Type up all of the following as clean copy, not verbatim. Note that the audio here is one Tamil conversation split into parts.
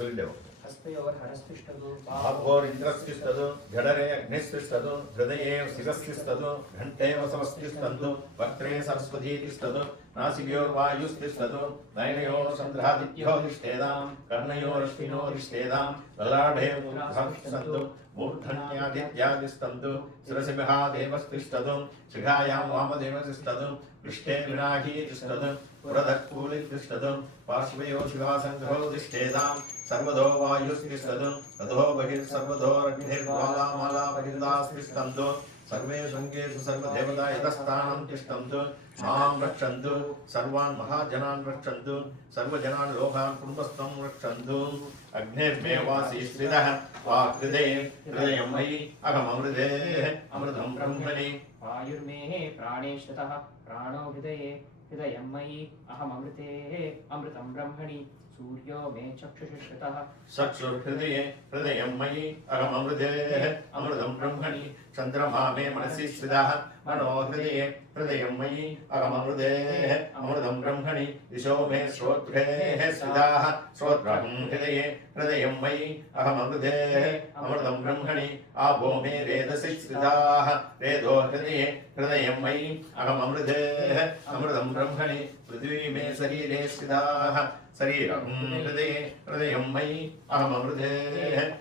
சொல்லிட்டேன். हस्तयोर्हरस्तिष्ठतु भागोरिन्द्रस्तिष्ठतु जडरे अग्निस्तिष्ठतु हृदये शिरस्तिष्ठतु घण्टे वसवस्तिष्ठन्तु वक्त्रे सरस्वती तिष्ठतु नासिकयोर्वायुस्तिष्ठतु नयनयोः चन्द्रादित्योरिष्ठेदां कर्णयोरश्विनोरिष्ठेदां ललाटे मूर्धातिष्ठन्तु मूर्धन्यादित्यादिष्ठन्तु शिरसि महादेवस्तिष्ठतु शिखायां वामदेवस्तिष्ठतु पृष्ठे विनाही तिष्ठतु पुरतः कूलितिष्ठतु पार्श्वयो शिवासङ्घो तिष्ठेदां सर्वदो वायुस्तिष्ठतु ततो बहिर्सर्वदोरग्निर्ज्वालामाला बहिर्दास्तिष्ठन्तु सर्वे शृङ्गेषु सर्वदेवता यतस्थानं तिष्ठन्तु मां रक्षन्तु सर्वान् महाजनान् रक्षन्तु सर्वजनान् लोकान् कुटुम्बस्थं रक्षन्तु अग्निर्मे वासी श्रितः वाक्हृदये हृदयं मयि अहममृते अमृतं ब्रह्मणि वायुर्मे प्राणे श्रितः प्राणो हृदये हृदयं मयि अहममृते अमृतं ब्रह्मणि सूर्यो मे चक्षुषि श्रितः चक्षुर्हृदये हृदयं मयि अहममृते अमृतं ब्रह्मणि चन्द्रमा मे मनसि स्थितः मनो हृदये हृदयं मयि अहममृते अमृतं ब्रह्मणि दिशो मे श्रोत्रे स्थिताः श्रोत्रं हृदये हृदयं मयि अहममृते अमृतं ब्रह्मणि आपो मे रेदसि स्थिताः रेदो हृदये हृदयं मयि अहममृते अमृतं ब्रह्मणि पृथ्वी मे शरीरे स्थिताः शरीरं हृदये हृदयं मयि अहममृते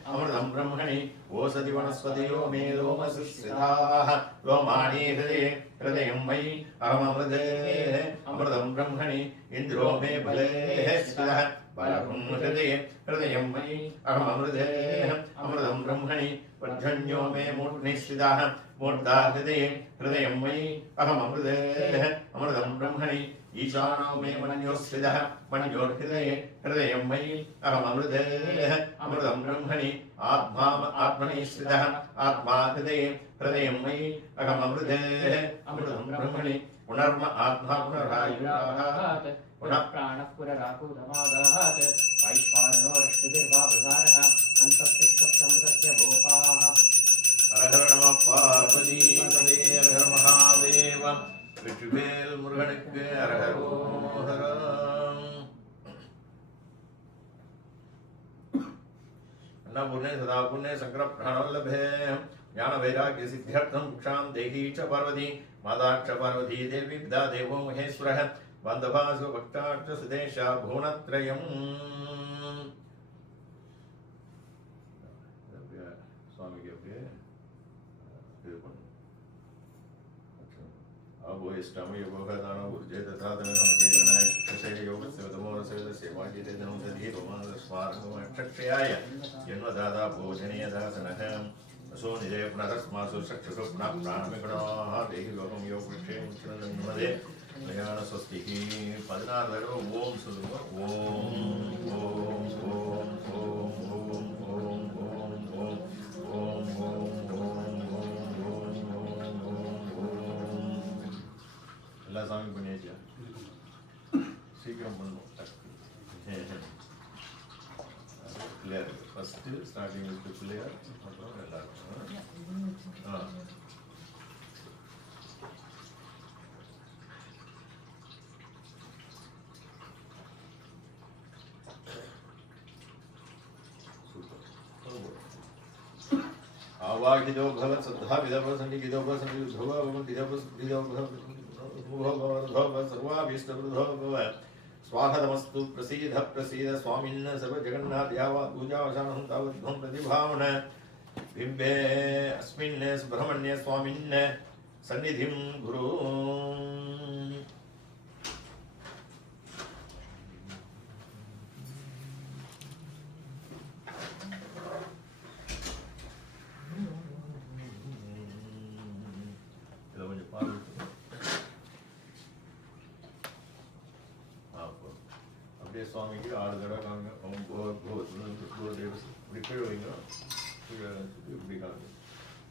अमृतं ब्रह्मणि ओषधि वनस्पतयो मे लोमसु स्थिताः लोमानि हृदये हृदयं मयि अहममृते अमृतं ब्रह्मणि इन्द्रो मे बले स्थितः बलं हृदये हृदयं मयि अहममृते अमृतं ब्रह्मणि पर्जन्यो मे मूर्ध्नि स्थितः मूर्धा हृदये हृदयं मयि अहममृते अमृतं ब्रह्मणि ईशानो मे मन्योस्थितः मन्योर्हृदये हृदयं मयि अहममृते अमृतं ब्रह्मणि आत्मनि स्थितः आत्मा हृदये हृदयं मयि अहममृते अमृतं ब्रह्मणि पुनर्म आत्मा पुनरायुरात् पुनः प्राणः पुनराकुधमादात् वैश्वानरो रश्मिभिर्वावृधारः अन्तस्तिष्ठमृतस्य गोपाः हर हर नमः पार्वतीपदे हर हर महादेव வெற்றிவேல் முருகனுக்கு அரகரோஹரம். अन्नपूर्णे सदा पुण्ये शंकर प्राणवल्लभे ज्ञान वैराग्य सिद्ध्यर्थं भिक्षां देहि च पार्वती माता च पार्वती देवी पिता देवो महेश्वरः बान्धवासु भक्ताश्च सुदेशा भुवनत्रयम्. स्वामी के अबो इष्टम योगदान ऊर्जे तथा तमकेरणाय क्षय योगस्य तमोरस्य सेवाजिते धनं दधि रोमानस्मारकमक्षयाय जन्मदाता भोजनीय दासनः असो निजय पुनरस्मासु चक्षुषु पुनः प्राणमिगुणाः देहि लोकं योगक्षे मुच्चनन्मदे प्रयाण स्वस्तिः 16 தடவை ஓம் சொல்லுங்க. ஓம் ஓம் ஓம் ஓம் ஓம் ஓம் ஓம் ஓம் ஓம் ஓம் எல்லாம் சாமி பண்ணியாச்சு. சீக்கிரம் பண்ணுவோம். Pillaiyar first starting with Pillaiyar, அப்புறம் எல்லாருக்கும். आवाहितो भवत् सद्धा विदव सन्निहितो भव सन्निधो भव दिदव दिदव भव सर्वाभीष्टवृद्धो भव स्वाहतमस्तु प्रसीद प्रसीद स्वामिन् सर्वजगन्नाथ यावत् पूजावसानं तावद्ध्वं प्रतिभावन बिम्बे अस्मिन् सुब्रह्मण्य स्वामिन् सन्निधिं गुरु. स्वामी की 6 தடவை காங்க. ஓம் भूर्भुवः இப்படி கீழே வைங்க. இப்படி காங்க.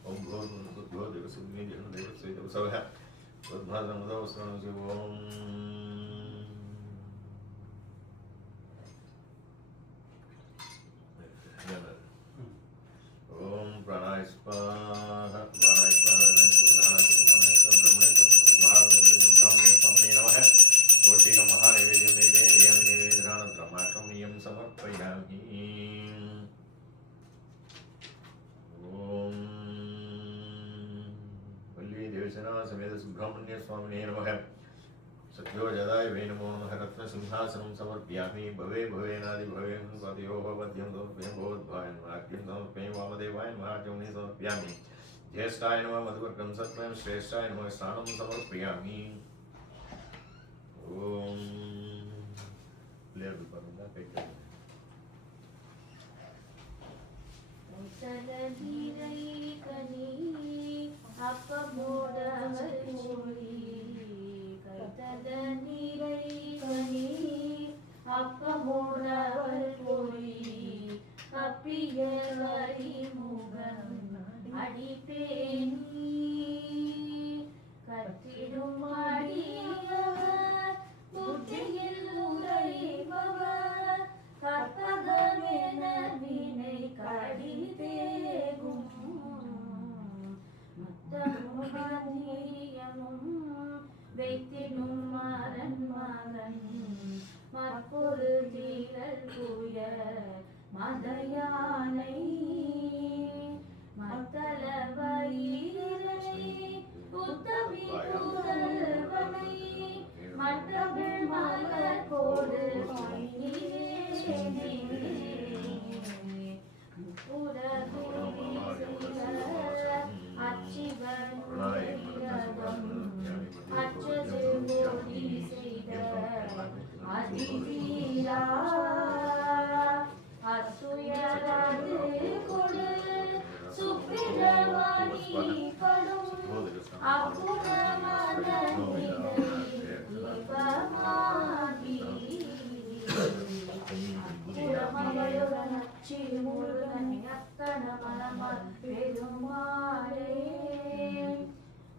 ஓம் भूर्भुवः தேவசுக்னி ஜன தேவசே தேவசவஹ தத்மாதமதவஸ்வனம் ஓம். ओम प्राणाय स्वाहा प्राणाय स्वाहा धानाय स्वाहा ब्रह्मणे महादेव ब्रह्मणे स्वामी नमः. कोटिक महानैवेद्यं नैवेद्यं निवेदनानन्तरं समर्पयामि. सुब्रह्मण्य स्वामिने नमः सत्योजदाय वै नमो नमः रत्नसिंहासनं समर्पयामि भवे भवेनादि भवेन पदयो भवद्यं समर्पयामि भवद्भाय नमः समर्पयामि वामदेवाय नमः आचमने समर्पयामि ज्येष्ठाय नमः मधुवर्गं सत्वं श्रेष्ठाय नमः स्नानं समर्पयामि ओम लेर परुंगा पेटे உத்தரதிரை கனி அப்பமோடவர் மொழி கைத்தத நீரை கனி அப்பமோடவர் மொழி கப்பிய வரிமுகம் அடிப்பேனி கத்திடும் அடியவர் புத்தியில் உரைபவர் கற்பகமென வினை கடிதேகும் மத்தமுகதியமும் வைத்திடும் மரன் மகன் மற்பொரு தீரல் புய மதயானை மத்தள வயிறை உத்தமி புதல்வனை மற்றபிள் மலர் கோடு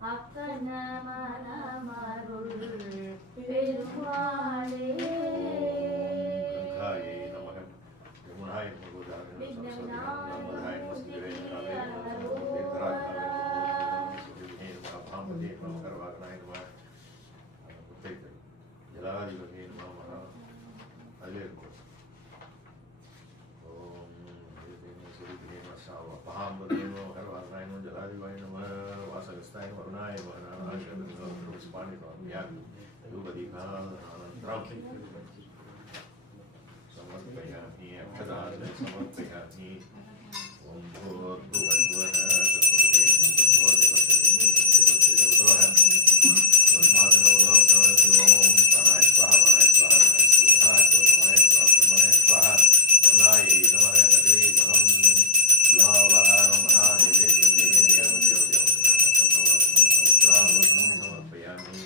அக்கன மனமருள் பெருமாளே ஜலாதிபதி நமः அதிலே இருக்கும் महाबले नमः हरवासनाय नमः जलाधिपाय नमः वासगस्ताय नमः वरुणाय नमः नारायणाय पुष्पाणि समर्पयामि धूपदीपानन्तरं समर्पयामि अक्षतानि समर्पयामि ॐ भूर्भुवस्सुवः तत्सवितुर्वरेण्यं भर्गो देवस्य धीमहि धियो यो नः तस्मात् ओम प्राणाय स्वाहा प्राणाय स्वाहा प्राणाय स्वाहा ब्रह्मणे स्वाहा वर्णाय नमः कटिवे धनं सुधावहारं महादेवेद्यं देवेद्यं देवदेवं उत्तराभूषणं समर्पयामि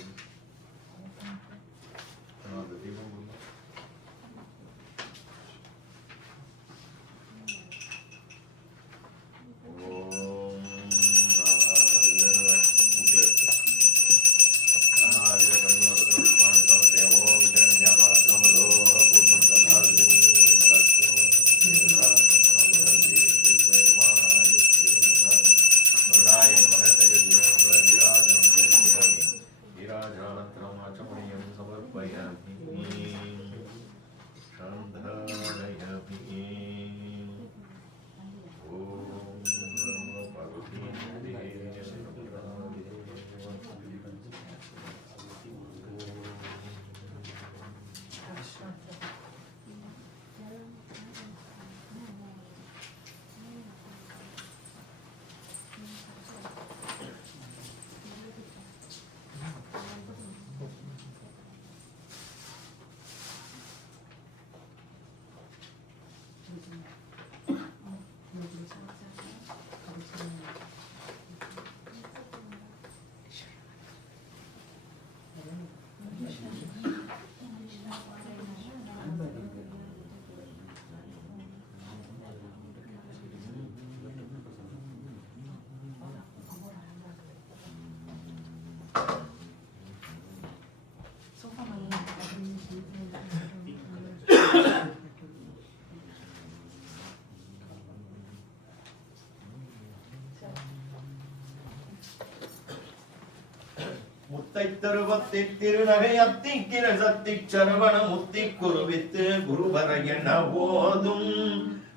முத்தைத்தருவத்தி திருநகை அத்திக்கிர சத்தி சரவண முத்தி குருவித்து குருவர என ஓதும்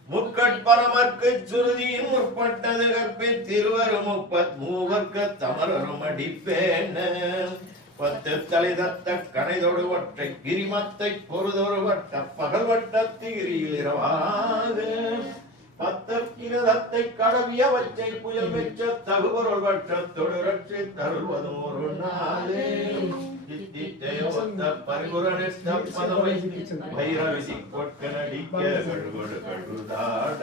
முக்கட்பரமர்க்கு சுருதியின் முற்பட்டது கற்பித் திருவரும் முப்பத் மூவர்க்கு தமரரும் அடிப்பேன 10 தலைதத்த கணைதொடு ஒற்றை கிரிமத்தை பொறுதொரு வட்ட பகல் வட்டத்தீரில் இரவாக 10 கிரதத்தை கடவிய வச்சை புயல் மெச்ச தகுபொருள் வட்டத்தொடு ரட்சி தருவதும் ஒரு நாளே பரிபுரணிஷ்ட பதவை பைரவிசி கொட்கனடிக்க கழுகொடு கழுதாட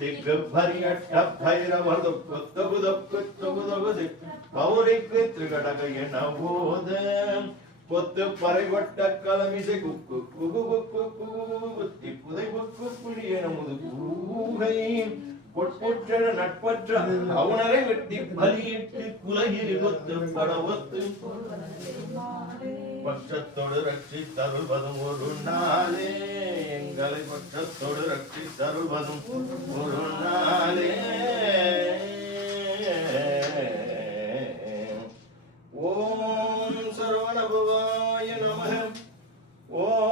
திக்கு பரியட்ட பைரவது தொகுதொக்கு தொகுதொகுது பௌரிக்கு திரிகடக என போத கொத்து பறைவட்ட கலமிசை குக்கு குகு குக்கு குகுத்தி புதை குக்கு புடிய நமது கூகை பொற்பொற்ற நட்பற்ற அவனரை வெட்டி பலியிட்டு குலகிரி கொத்து படவத்து பட்சத்தோடு ரட்சி தருள்வதும் ஒரு நாளே எங்களை பட்சத்தோடு ரட்சி தருள்வதும் ஒரு நாளே ஓம் சரவணபவாய நமः ஓம்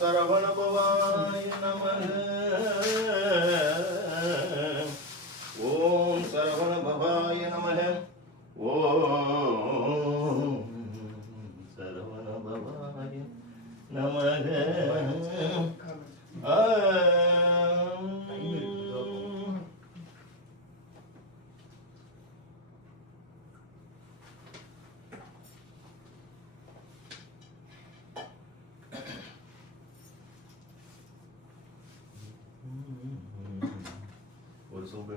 சரவணபவாய நமः ஓம் சரவணபவாய நமः ஓம் சரவணபவாய நமः ஒரு சோம்பு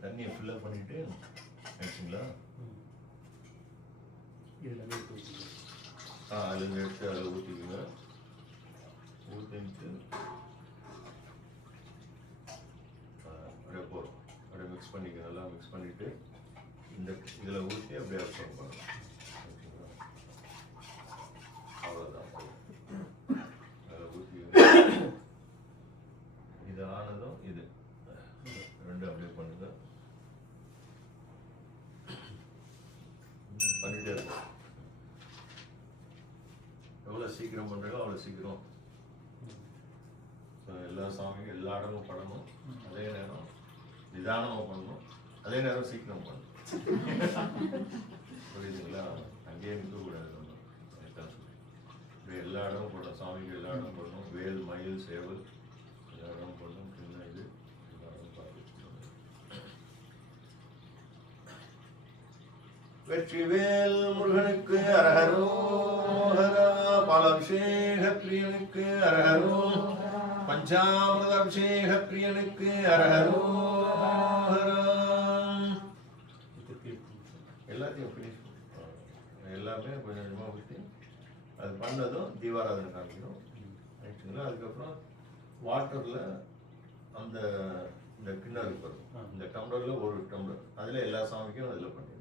தண்ணியை ஃபில்லப் பண்ணிட்டு ஆச்சுங்களா அதுலேருந்து எடுத்து அதில் ஊற்றிக்குங்க ஊற்றிட்டு அப்படியே போகிறோம் அப்படியே மிக்ஸ் பண்ணிக்க நல்லா மிக்ஸ் பண்ணிவிட்டு இந்த இதில் ஊற்றி அப்படியே அப்சர்வ் பண்ணணும் ஓகேங்களா அவ்வளோதான் அதில் ஊற்றி இது ஆனதும் இது ரெண்டும் அப்படியே பண்ணுங்க பண்ணிட்டே இருக்கும் எவ்வளோ சீக்கிரம் பண்ணுறீங்களோ அவ்வளோ சீக்கிரம் எல்லா சாமியும் எல்லா இடமும் பண்ணணும் அதே நேரம் நிதானமாக பண்ணணும் அதே நேரம் சீக்கிரம் பண்ணணும் புரியுதுங்களா அங்கேயே நிற்கக்கூடாது நம்ம இப்படி எல்லா இடமும் பண்ணணும் சாமிக்கு எல்லா இடமும் பண்ணணும் வேல் மயில் சேவல் எல்லா இடமும் பண்ணணும் சின்ன இது எல்லா இடமும் பார்த்து வெற்றிவேல் முருகனுக்கு அரஹரோஹரா பாலாபிஷேக பிரியனுக்கு அரஹரோ பஞ்சாமிரத அபிஷேக பிரியனுக்கு அரஹரோஹரா எல்லாத்தையும் ஃபினிஷ் எல்லாமே கொஞ்சம் கொஞ்சமாக ஊற்றி அது பண்ணதும் தீபாராதனை காமிக்கணும் ஆயிடுச்சுங்களா அதுக்கப்புறம் வாட்டரில் அந்த இந்த கிண்ணறு வரும் இந்த டம்ளரில் ஒரு டம்ளர் அதில் எல்லா சாமிக்கும் அதில் பண்ணிடுச்சு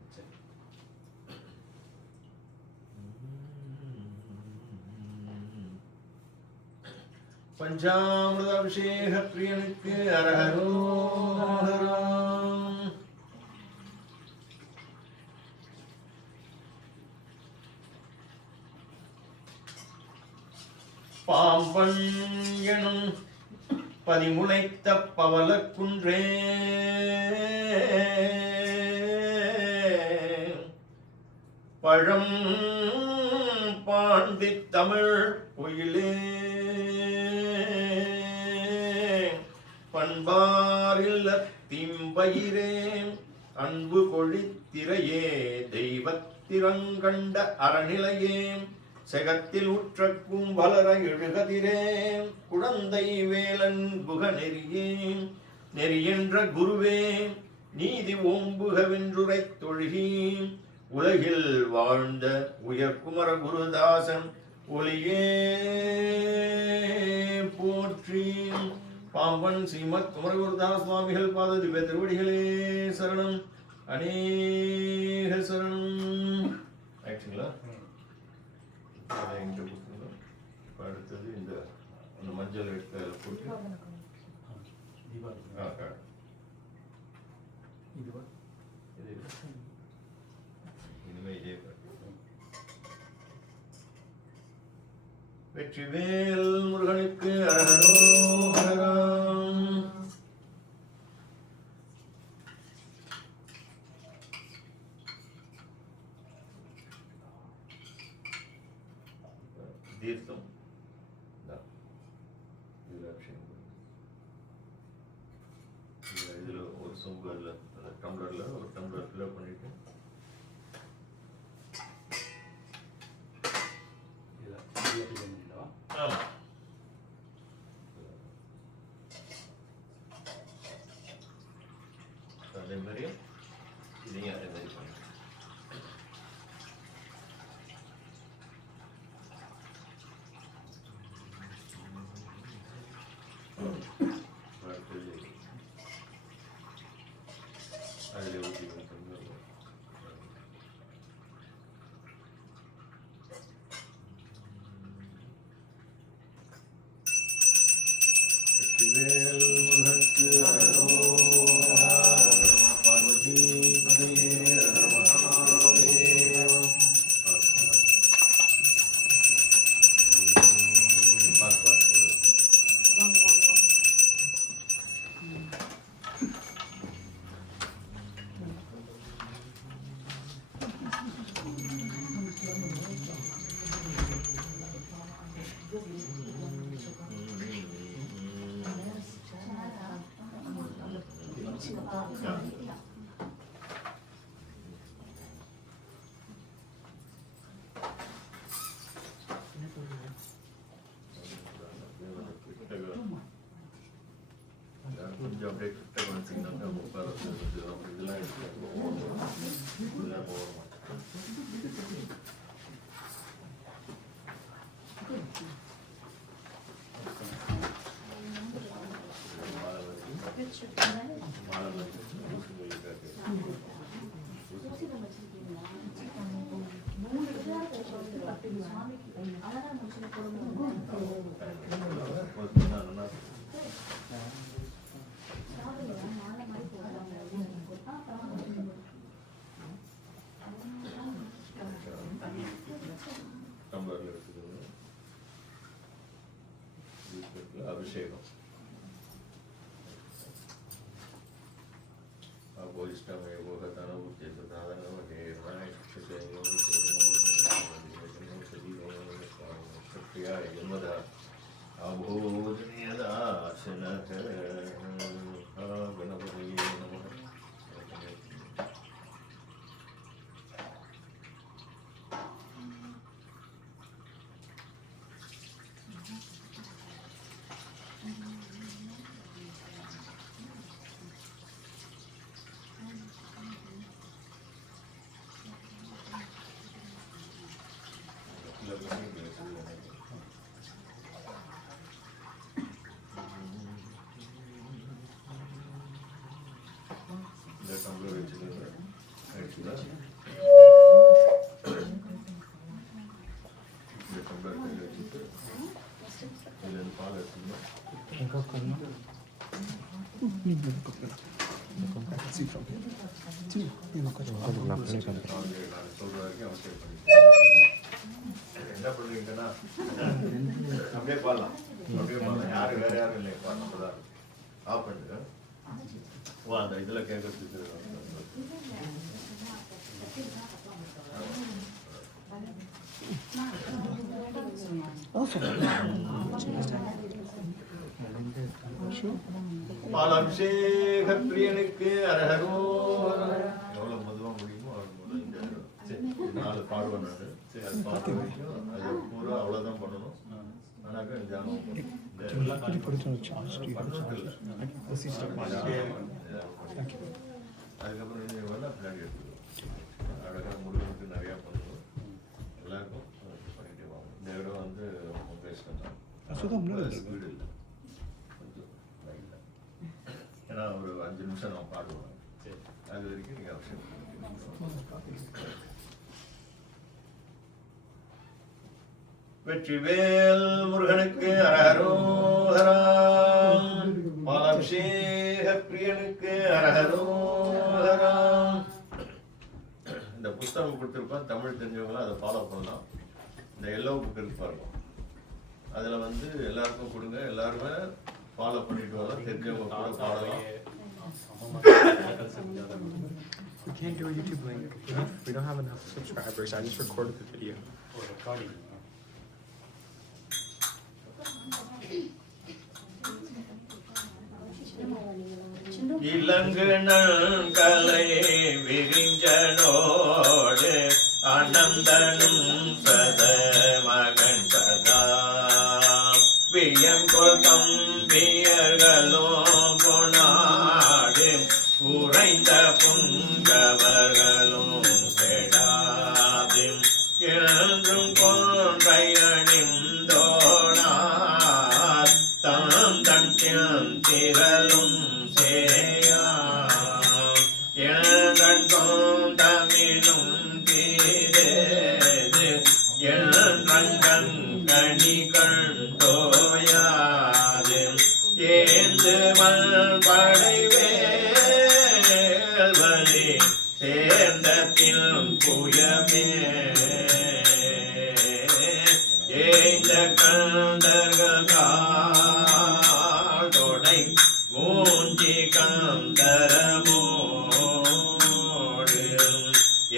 பஞ்சாமிரத அபிஷேக பிரியனுக்கு அரஹரோஹரா பாம்பன் எனும் பதிமுளைத்த பவளக்குன்றே பழம் பாண்டி தமிழ் குயிலே பண்பாரில்ல திம்பயிரே அன்பு கொழித்திரையே தெய்வத்திரங்கண்ட அறநிலையே செகத்தில் உற்ற கும்பலர எழுகதிரே குழந்தை வேலன் புக நெறியே நெறியென்ற குருவே நீதி ஓம்புகவென்றுரைத் தொழுகி உலகில் வாழ்ந்த உயர்குமர குருதாசன் ஒளியே பாம்பன் ஸ்ரீமத் குமரகுருதாஸ் சுவாமிகள் பாத திவ்ய திருவடிகளே சரணம். அநேக சரணம். ஆயிடுச்சுங்களா? எங்க கொடுத்துருங்க. அடுத்தது இந்த மஞ்சள் எடுத்து போட்டு இனிமே இதே வெற்றிவேல் முருகனுக்கு அரகரோகரம். தீர்த்தம் இதுல ஒரு சொம்பு அதில் அந்த டம்ளர்ல ஒரு டம்ளர் ஃபில்அப் பண்ணிட்டு அதே மாதிரி இதையும் அதே மாதிரி பண்ணிட்டு அதில் ஊற்றி வெற்றிவேல் முருகனுக்கு அரகரோகரா. பார்வதி பதையே ஹர மகாதேவம். கொஞ்சம் அப்படியே கிட்ட வந்துச்சிங்கன்னா உட்கார இதெல்லாம் இதெல்லாம் போக மாட்டேன். மாலை வந்து டம்ளர்ல இருக்குது அபிஷேகம். அபோதிஷ்டமே போகதான உத்தியத சாதன வகேர்மாய் சக்தியாய ஜன்மதா அபோஜனீயதாசனக கணபதியே நமः. டம்ளர் வச்சுக்கோங்க. ஆயிடுச்சுங்களா? இந்த டம்ளர் கையில் வச்சுட்டு இதில் பால் எடுத்துக்கணும். சொல்ற வரைக்கும் அவசியம் பண்ணிக்கலாம். என்ன பண்ணுவீங்கன்னா அப்படியே பாடலாம். அப்படியே பாடலாம். யாரும் வேற யாரும் இல்லை. பாடலாம் தான் ஆஃப் பண்ணுங்க. வா அந்த இதில் கேட்கறதுக்கு பாலாபிஷேக பிரியனுக்கு அரகரோ. எவ்வளோ மதுவாக முடியுமோ அவ்வளோ இந்த 4 பாடுவேன். சரி அது பார்த்து வரைக்கும் அது பூரா அவ்வளோதான் பண்ணணும். ஆனாக்கா ஜானம் அதுக்கப்புறம் நீங்கள் வேணா பின்னாடி எடுத்துக்கணும். அழகாக முருகனுக்கு நிறையா பண்ணணும். எல்லாருக்கும் பண்ணிகிட்டே வாங்க. இந்த இடம் வந்து உங்கள் இஷ்டம் தான். ஸ்பீடு இல்லை கொஞ்சம் லைட்டாக ஏன்னா ஒரு 5 நிமிஷம் நம்ம பாடுவோம். அது வரைக்கும் நீங்கள் அவசியம். வெற்றிவேல் முருகனுக்கு அரஹரோஹரா. பாலாபிஷேக பிரியனுக்கு அரஹரோஹரா. இந்த புத்தகம் கொடுத்துருப்பேன், தமிழ் தெரிஞ்சவங்களும் அதை ஃபாலோ பண்ணலாம். இந்த எல்லோ புக் இருக்கு பாருங்க, அதில் வந்து எல்லாருக்கும் கொடுங்க, எல்லாருமே ஃபாலோ பண்ணிட்டு வரலாம், தெரிஞ்சவங்க கூட பாடலாம். We can't do a YouTube link. We don't have enough subscribers. I just recorded the video. இளங்குணன் கலை விரிஞ்சனோடு அனந்தனும் சத மகன் சதா வியங்கொள் தம்பியர்களும் கொணாடு உறைந்த புங்கவர்களும் கெடாது என்றும் கொன்றையணிந்தோனார் தாம் தன் திரளும் தமிழும் தீரேது என்றங்கண் கணி கண்டோயாது ஏந்து படைவேல்வழி சேர்ந்த பின் புயமே ஏந்த கந்தர்கள் தொடை மூஞ்சி கந்தரமோ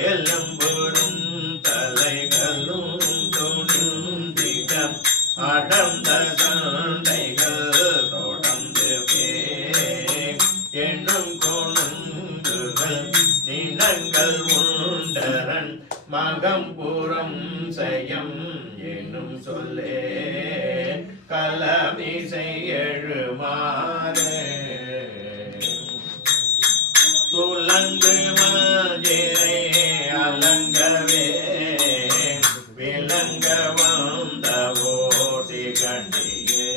எலும்புறும் தலைகளும் துணிந்திடம் அடர்ந்த சண்டைகள் தொடர்ந்து எண்ணும் கொழுந்துகள் நினங்கள் உண்டரன் மகம்புறம் செய்யம் என்னும் சொல்லே கலமிசை எழுமாறே துலங்கு மஜிரை அலங்கவே விலங்க வந்தவோ சிகண்டியே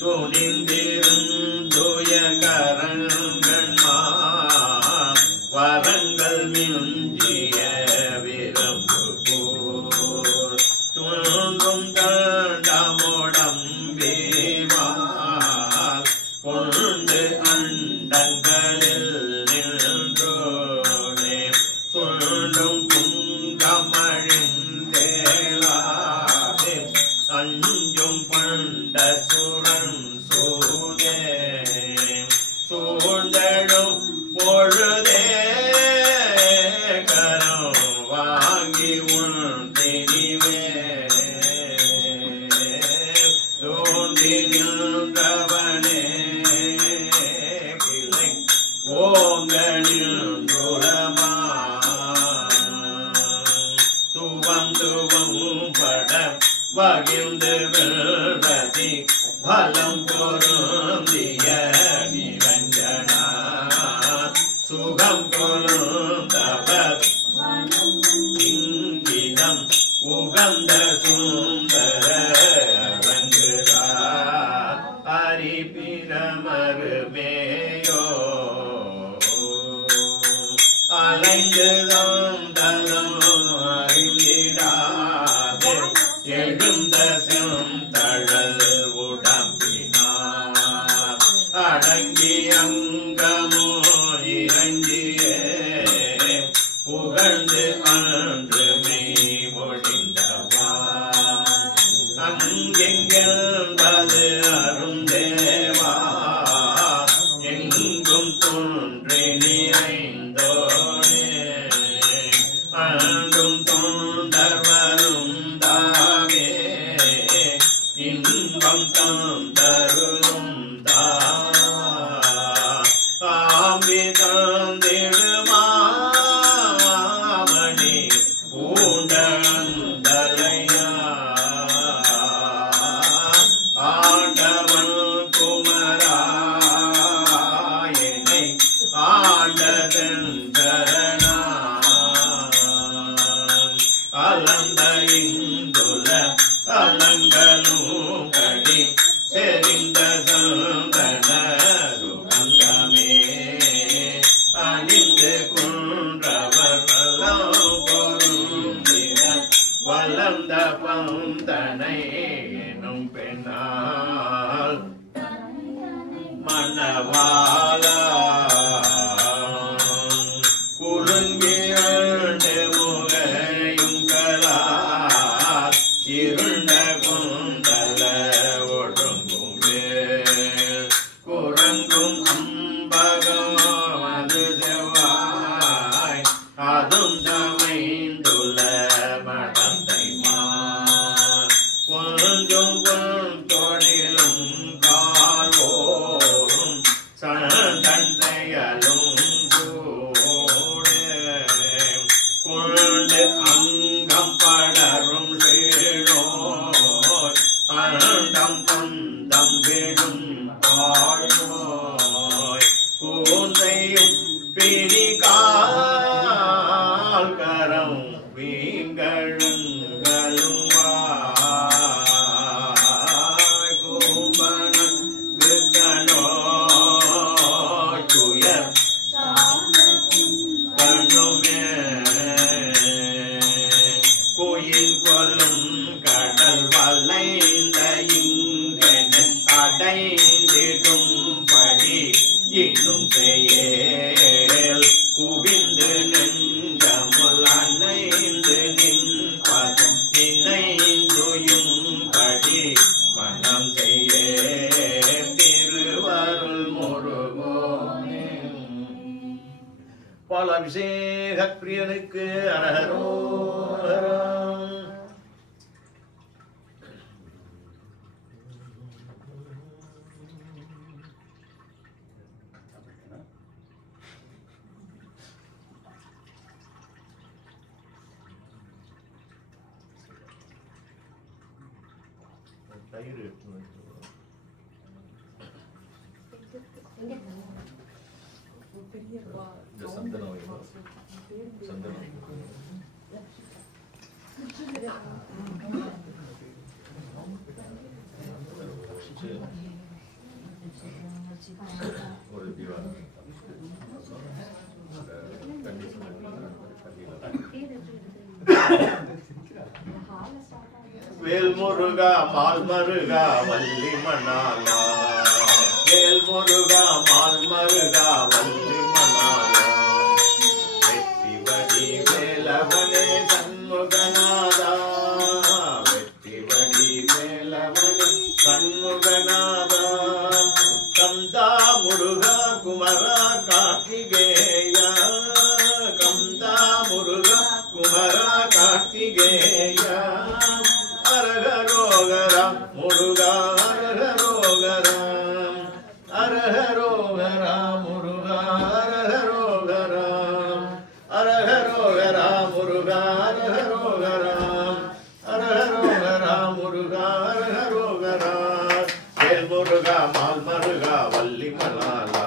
துணிந்திருந்துய கரங்கண்மா வரங்கள் மிஞ்சிய விரும்பு தூங்கும் தண்டமுடம் வீவால் கொண்டு அண்டங்களில் நின்றோனே சொல்லும் புங்கமழிந்தேலாதே அஞ்சும் பண்ட சுரன் சூதே சூழ்ந்தடும் பொழுதே கரம் வாங்கி உன் திரிவே தோன்றி நின்றவனே கிளை ஓங்கனில் துரமா துவம் பட வகிழ்ந்து விழதி பலம் பொருந்திய நிரஞ்சனா சுகம் கொழுந்தவர் இங்கிதம் உகந்த சுந்தர அரங்குகிறார் அரிபிரமருமேயோ அலைந்துதான் தலம் அறிந்திடாது எழுந்த செந்தழல் உடம்பினார் அடங்கி அங்கமோ இறங்கியே புகழ்ந்து அன்று மெய் ஒழிந்தவா அங்கெங்கென்பது அருந்தேவா எங்கும் தோன்றி நிறைந்தோனே அன்றும் தோன்றர் வரும் தாவே இன்பம் தந்தருளும் தா ஆம்பி தந்திடுமாமணி பூண்டலையா ஆண்ட வாழா குறுங்கிரண்டு முகையும் கலா இருண்ட குந்தல ஒழுங்கும் வேல் குரங்கும் அம்பகம் அது செவ்வாய் அதும் சமைந்துள்ள மடந்தை கொஞ்சம் தொழிலும் கால்வோரும் சண்டன் செயலும் கொண்டு அங்கம் படரும் சீழோய் அண்டம் கொந்தம் விடும் ஆழ்வோய் கூந்தையும் பிடிகால் கரம் வீங்கழுங்களும் கூம்பனம் விக்கனோ துயர் கண்ணுமே கோயில் கொல்லும் கடல் வளைந்த இங்கென அடைந்திடும் படி இன்னும் செயல் குவிந்து நெஞ்சமுல் அணைந்து நின் பதம் நினைந்துயும் படி மனம் செய்ய திருவருள் முருகோனே பால் அபிஷேக பிரியனுக்கு அரஹரோஹரம். தயிர் இந்த சந்தனம் வைக்கும். சந்தனம் ஒரு தீவாரம் வேல் முருகா மால் மருகா வள்ளி மணாலா வேல் முருகா மால் மருகா வள்ளி மணாலா வெற்றி வடி வேலவனே சண்முகநாதா வெற்றி வடி வேலவனே சண்முகநாதா கந்தா முருகா குமரா கார்த்திகேயா கந்தா முருகா குமரா கார்த்திகேயா அரஹரோகரா முருகா அரஹரோகரா அரஹரோகரா முருகா அரஹரோகரா அரஹரோகரா முருகா அரஹரோகரா அரஹரோகரா முருகா அரஹரோகரா வேல் முருகா மால் மருகா வள்ளி மணாலா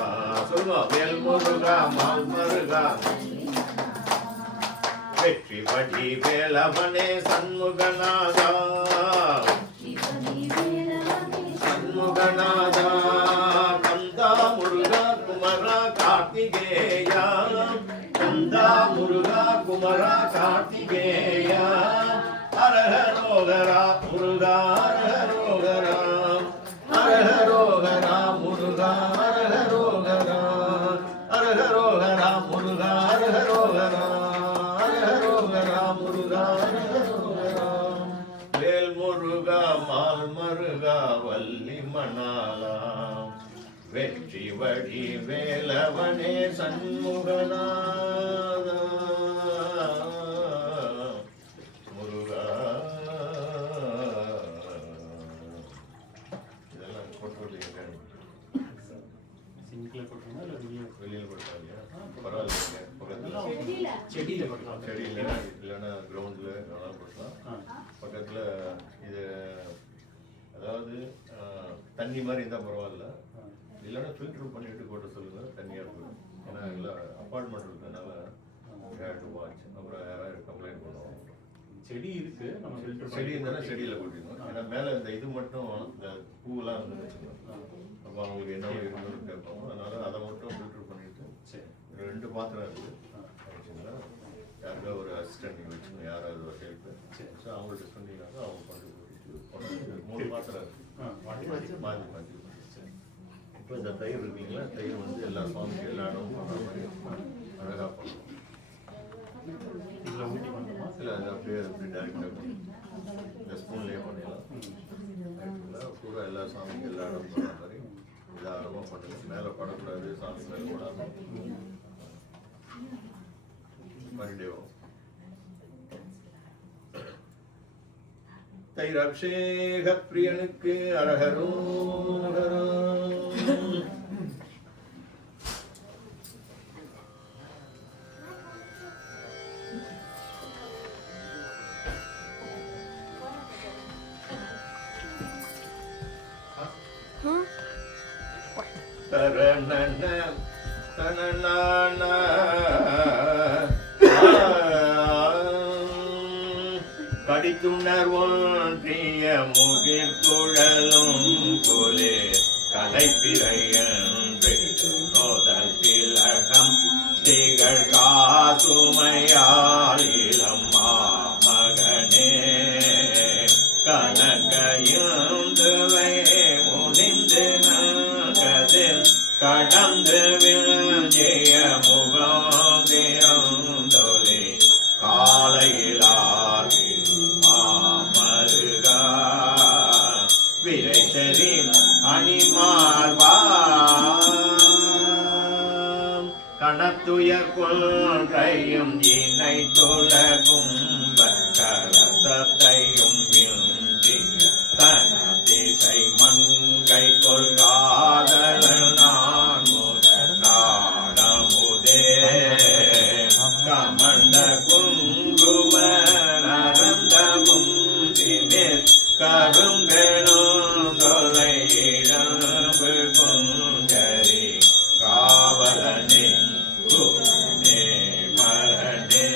சொல்லுங்க வேல் முருகா மால் மருகா வெற்றி வடி வேலவனே சண்முகநாதா சண்முகநாதா கந்தா முருகா குமரா கார்த்திகேயா கந்தா முருகா குமரா கார்த்திகேயா அரஹரோகரா முருகா அரஹரோகரா அரஹரோகரா முருகா அரஹரோகரா அரஹரோகரா முருகா அரஹரோகரா வேல் முருகா மால் மருகா வள்ளி மணாலா வெற்றி வடி வேலவனே சண்முகநாதா முருகா இதெல்லாம் போட்டு வெளியில் போட்டாங்க பரவாயில்ல பக்கத்தில் செடியில போட்டலாம். செடி இல்லைன்னா கிரவுண்டில் வேணாலும் போட்டலாம். பக்கத்தில் இது அதாவது தண்ணி மாதிரி இருந்தால் பரவாயில்ல, இல்லைன்னா ஃபில்டர் பண்ணிட்டு போட்டு சொல்லுங்கள், தண்ணியாக இருக்கும். ஏன்னா எல்லாம் அப்பார்ட்மெண்ட் இருக்கிறதுனால ஹேட் வாட்ச் அப்புறம் யாராவது கம்ப்ளைண்ட் பண்ணுவோம். செடி இருக்கு, நம்ம ஃபில்டர் செடி இருந்தாலும் செடியில் கொட்டிடணும். ஏன்னா மேலே இந்த இது மட்டும் இந்த பூவெல்லாம் வந்து வச்சுக்கணும். அப்போ அவங்களுக்கு என்ன இருக்குன்னு கேட்பாங்க. அதனால அதை மட்டும் ஃபில்டர் பண்ணிட்டு சரி 2 பாத்திரம் இருக்குது ஆச்சுங்களா. யாருக்கா ஒரு அசிஸ்டன்ட் நீங்கள் வச்சுக்கணும், யாராவது ஒரு ஹெல்ப்பு. ஸோ அவங்கள்ட்ட சொன்னீங்கன்னா அவங்க கொண்டு போட்டு 3 பாத்திரம் இருக்குது, மாற்றி மாற்றி. இப்போ இப்போ இந்த தயிர் இருக்கீங்களா, தயிர் வந்து எல்லா சுவாமிக்கு எல்லா இடமும் பண்ணுற மாதிரி அழகாக பண்ணணும். இதில் ஊட்டி பண்ணணுமா? இல்லை அது அப்படியே டேரெக்டாக இந்த ஸ்பூன்லேயே பண்ணிடலாம். ரைட்டுங்களா? பூரா எல்லா சாமிக்கும் எல்லா இடமும் பண்ணுற மாதிரி இதாரமாக பண்ணுங்க. மேலே படக்கூடாது, சாமி மேலே கூடாது. பண்ணிட்டே வரும். தயிர் அபிஷேக பிரியனுக்கு அரகரோகரம். தரணன தனநான கடித்துணர் ஒன்றிய முகிர் குழலும் போலே கலைப்பிரையன்று நோதல் திலகம் திகழ் காசுமையாரிலம் மகனே கனகையுந்துவை முனிந்து நகதில் கடந்து விஜய முகாந்திரந்தொலி காலையிலார்வில் மாமருகா விரைத்தறி அணிமார்வா கணத்துயர் கொன்றையும் இணை தொலகும் கலசத்தையும் தனதிசை மங்கை கொள்காதல் நான் நாடமுதே கமண்ட குங்கும நரந்தமும் தினில் கருங்கெனும் தொலை இடம்பு குஞ்சரி காவலனே குணே மரணே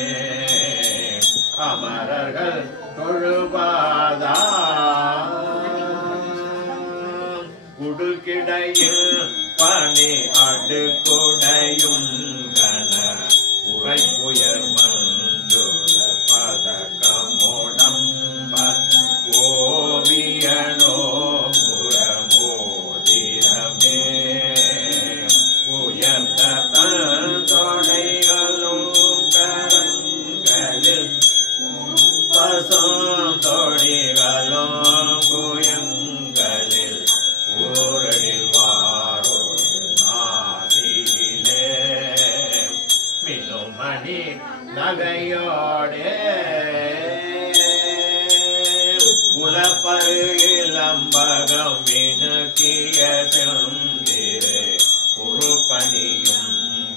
அமரர்கள் தொழுபாதா குடுக்கிடையில் பணி அடுக்குடையும் கன உரைப்புயர் மன்று பதக்கமோடம்ப ஓவியனோ புறமோதிரமே உயர்ந்த தன் தொடைகளும் கரங்களில் பசும் தொடிகளும் குயங்களில் ஊரடில் வாரோடு நாதியிலே மின்னுமணி நகையோடே உலப்பரு இளம்பகம் மினுக்கிய செந்திரு உருப்பணியும்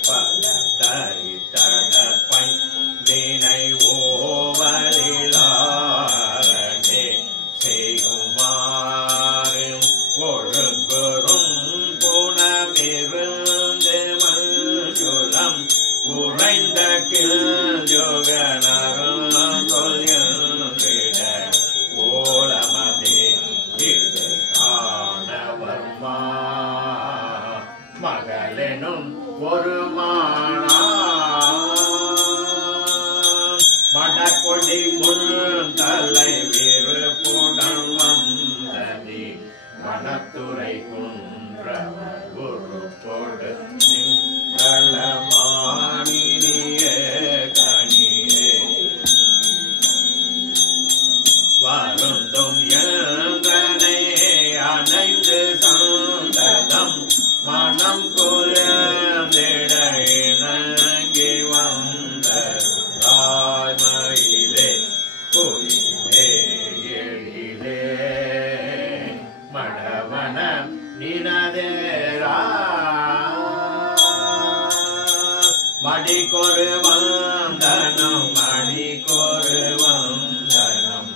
பல தரித்தடப்பை தினை ஓவலிலாரே செய்யுமாறு ஒழுங்குறும் குணமிருந்து மஞ்சுளம் உறைந்த கிழ்ஜோகனரும் சொல்கிட ஓலமதே இது காணவர்மா மகளெனும் ஒரு மானா மடக்கொடி முன் தலை விருப்புடன் வந்ததி மணத்துறை குன்ற குரு கொடு நின்றலமானினிய கனியே வருந்தும் எந்தனை அணைந்து சந்ததம் மனம் குறைந்திட இணங்கி வந்த ராய்மயிலே கோயிலே எழிலே மடவன நினதேரா மடிக்கொரு வந்தனம் மடிக்கொரு வந்தனம்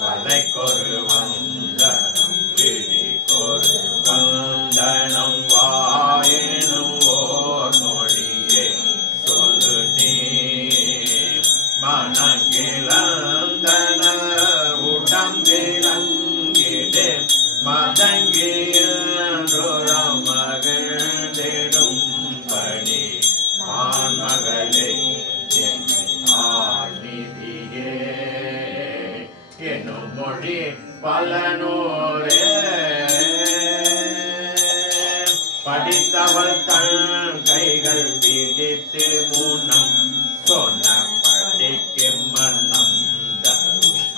வலைக்கொரு வந்தனம் விழிக்கொரு வந்தனம் வாயனும் ஓர் மொழியே சொல்லு நீ மனங்கிழந்தன உடம்பிலங்கிடு மதங்கியன்றுறம் மகிழ்ந்திடும் பணி மான் மகளே அவள் தன் கைகள் பிடித்து முன்னம் சொன்ன படிக்கு மன்னம்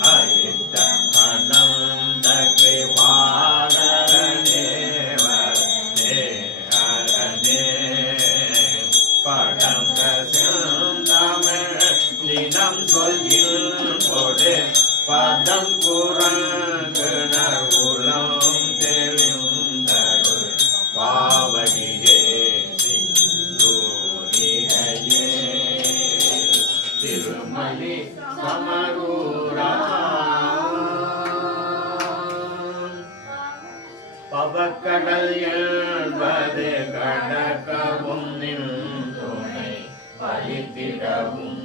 அழித்த அனந்த கிருபாகரனே வரனே அரனே படந்த செந்தமிழ் தினம் சொல்கின்றோடு பதம் குரங்குணர் உலம் தெளிந்தருள் பாவகியே சிந்தூரிகையே திருமலி சமரூரா பவக்கடல் என்பது கடக்கவும் நின் துணை பலித்திடவும்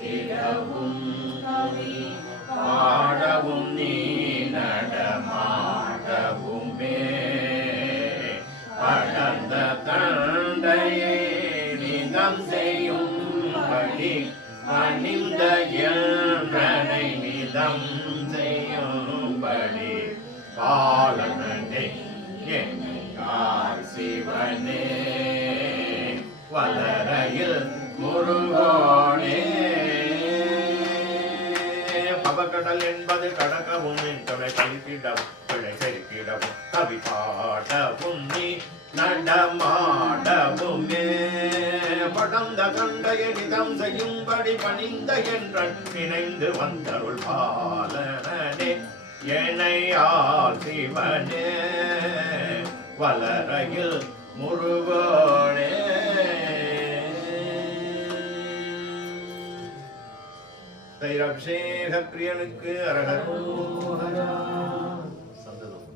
திடவும் பாடவும் நீ நடமாடவுமே படர்ந்த தண்டையை நிதம் செய்யும்படி அணிந்த எல்றனை நிதம் செய்யும்படி பாலனே எங்கார் சிவனே வளரையில் முருகோனே பவக்கடல் என்பது கடக்கவும் துணை பலித்திடவும் பிழை செருக்கிடவும் கவி பாடவும் நீ நடமாடவுமே படந்த கண்டைய நிதம் செய்யும்படி பணிந்த என்றன் நினைந்து வந்தருள் பாலனே எனையால் சிவனே வளரையில் முருகோனே தைரபிஷேக பிரியனுக்கு அரகரோஹரா சந்ததம்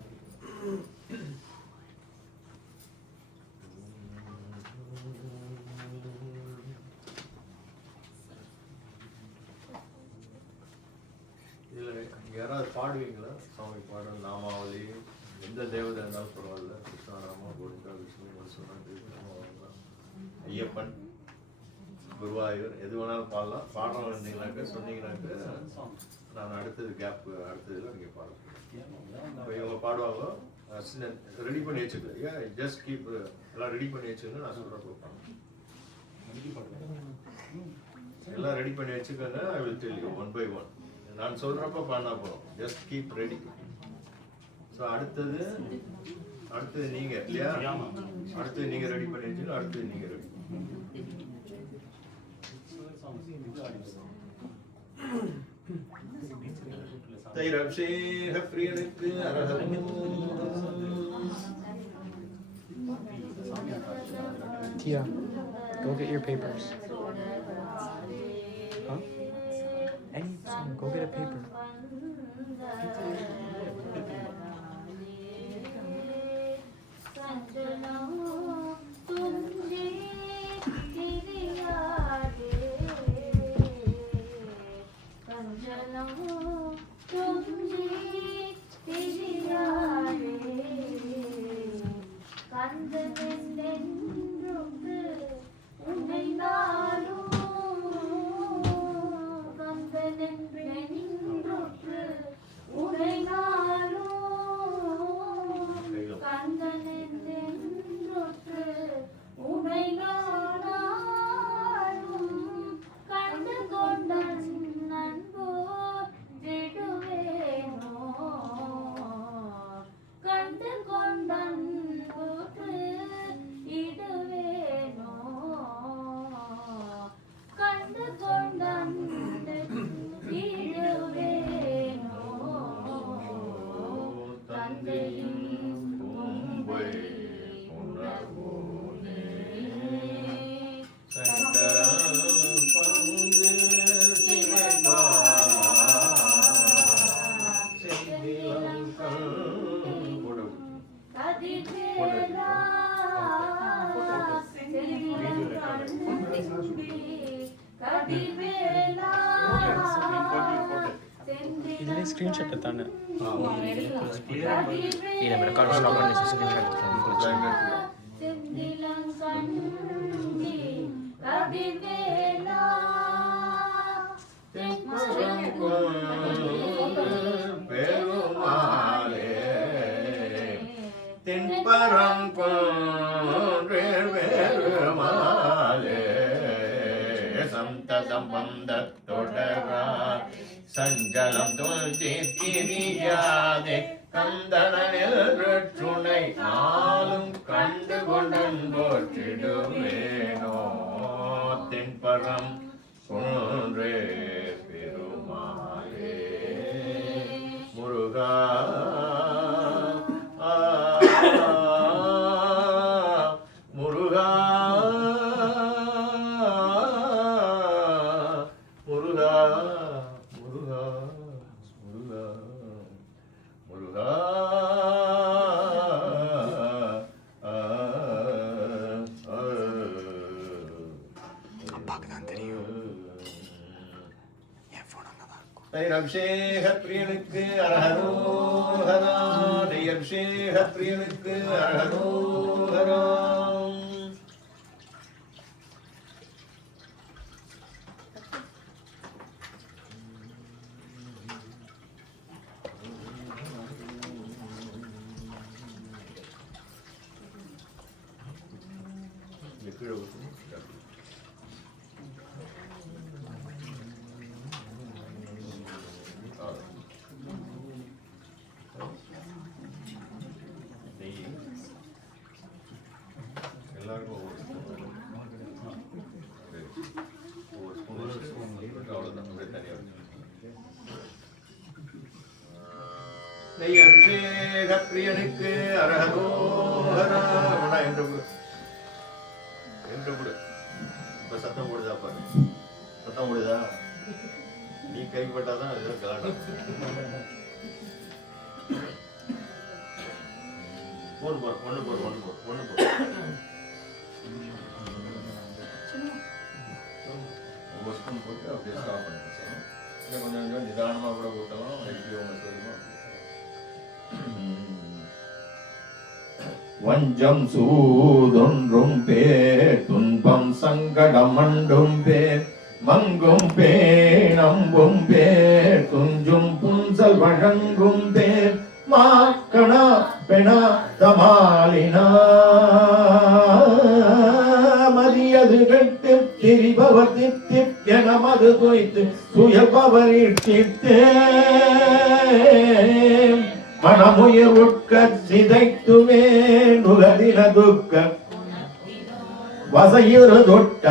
இதில் யாராவது பாடுவீங்களா? சுவாமி பாடல் நாமாவளி எந்த தேவதை இருந்தாலும் பரவாயில்ல. கிருஷ்ணாராமா கோவிந்தா விஷ்ணு மசூரன் ஐயப்பன் குருவாயூர் எது வேணாலும் பாடலாம். பாடுறோம் இருந்தீங்கன்னாக்க சொன்னீங்கன்னாக்க நான் அடுத்தது கேப் அடுத்ததுல நீங்கள் பாடலாம். இப்போ இவங்க பாடுவாங்க ரெடி பண்ணி வச்சுக்கல. ஜஸ்ட் கீப் எல்லாம் ரெடி பண்ணி வச்சுக்கோங்க. நான் சொல்கிறப்ப பாருங்க எல்லாம் ரெடி பண்ணி வச்சுக்கோங்க. I will tell you one by one. நான் சொல்கிறப்ப பாடினா போகிறோம். Just keep ready. ஸோ அடுத்தது நீங்கள் இல்லையா? அடுத்தது நீங்கள் ரெடி பண்ணி வச்சுக்கோங்க. அடுத்தது நீங்கள் ready தைரபிஷேக பிரியனுக்கு Tia, go get your papers. Huh? Any song, go get a paper. ഇതിലെ സ്ക്രീൻഷോട്ട് എത്താണ് റെക്കോർഡ് സ്റ്റോപ്പ് பண்ணி ஸ்கிரீன்ஷாட் பெருமாளே தென்பரங்குள் சம்பந்தத்தொடரார் சஞ்சலம் தோல்திரியாதே கந்தனில் துணை நாளும் கண்டு கொண்டன் போற்றிடுவேனோ தென்பரம் குன்றே பெருமாளே முருகா முருகா முருகா முருகா முருகா முருகா அப்பாக்கு தான் தெரியும் என் போன் அங்கதான் இருக்கும். அபிஷேக பிரியனுக்கு அரஹரோஹரா அபிஷேக பிரியனுக்கு அரஹரோஹரா கீழே எல்லாருக்கும் ஒவ்வொரு ஸ்பூன் அவ்வளோதான் அப்படியே தனியாக நெய் அபிஷேக பிரியனுக்கு அரஹரோஹரா என்று கொடு. இப்ப சத்தம் போடுதா பாரு, சத்தம் போடுதா? நீ கைப்பட்டாதான் இதெல்லாம் கலாட்டம். ஒன்று போர் ஒவ்வொரு ஸ்பூன் போட்டு அப்படியே ஸ்டாப் பண்ணுங்க. இன்னும் கொஞ்சம் கொஞ்சம் நிதானமாக கூட ஊற்றலாம். வஞ்சம் சூதொன்றும் பேர் துன்பம் சங்கடம் மண்டும் பேர் மங்கும் பேணம்பும் பேர் துஞ்சும் புன்சல் வழங்கும் பேர் மாக்கணா பெணா தமாலினா மதியது கட்டு திரிபவர் தித்திய நமது தொய்த்து சுயபவரிட்டே மனமுயர் உட்க சிதைத்துமே நுகரின துக்க வசையுறு தொட்ட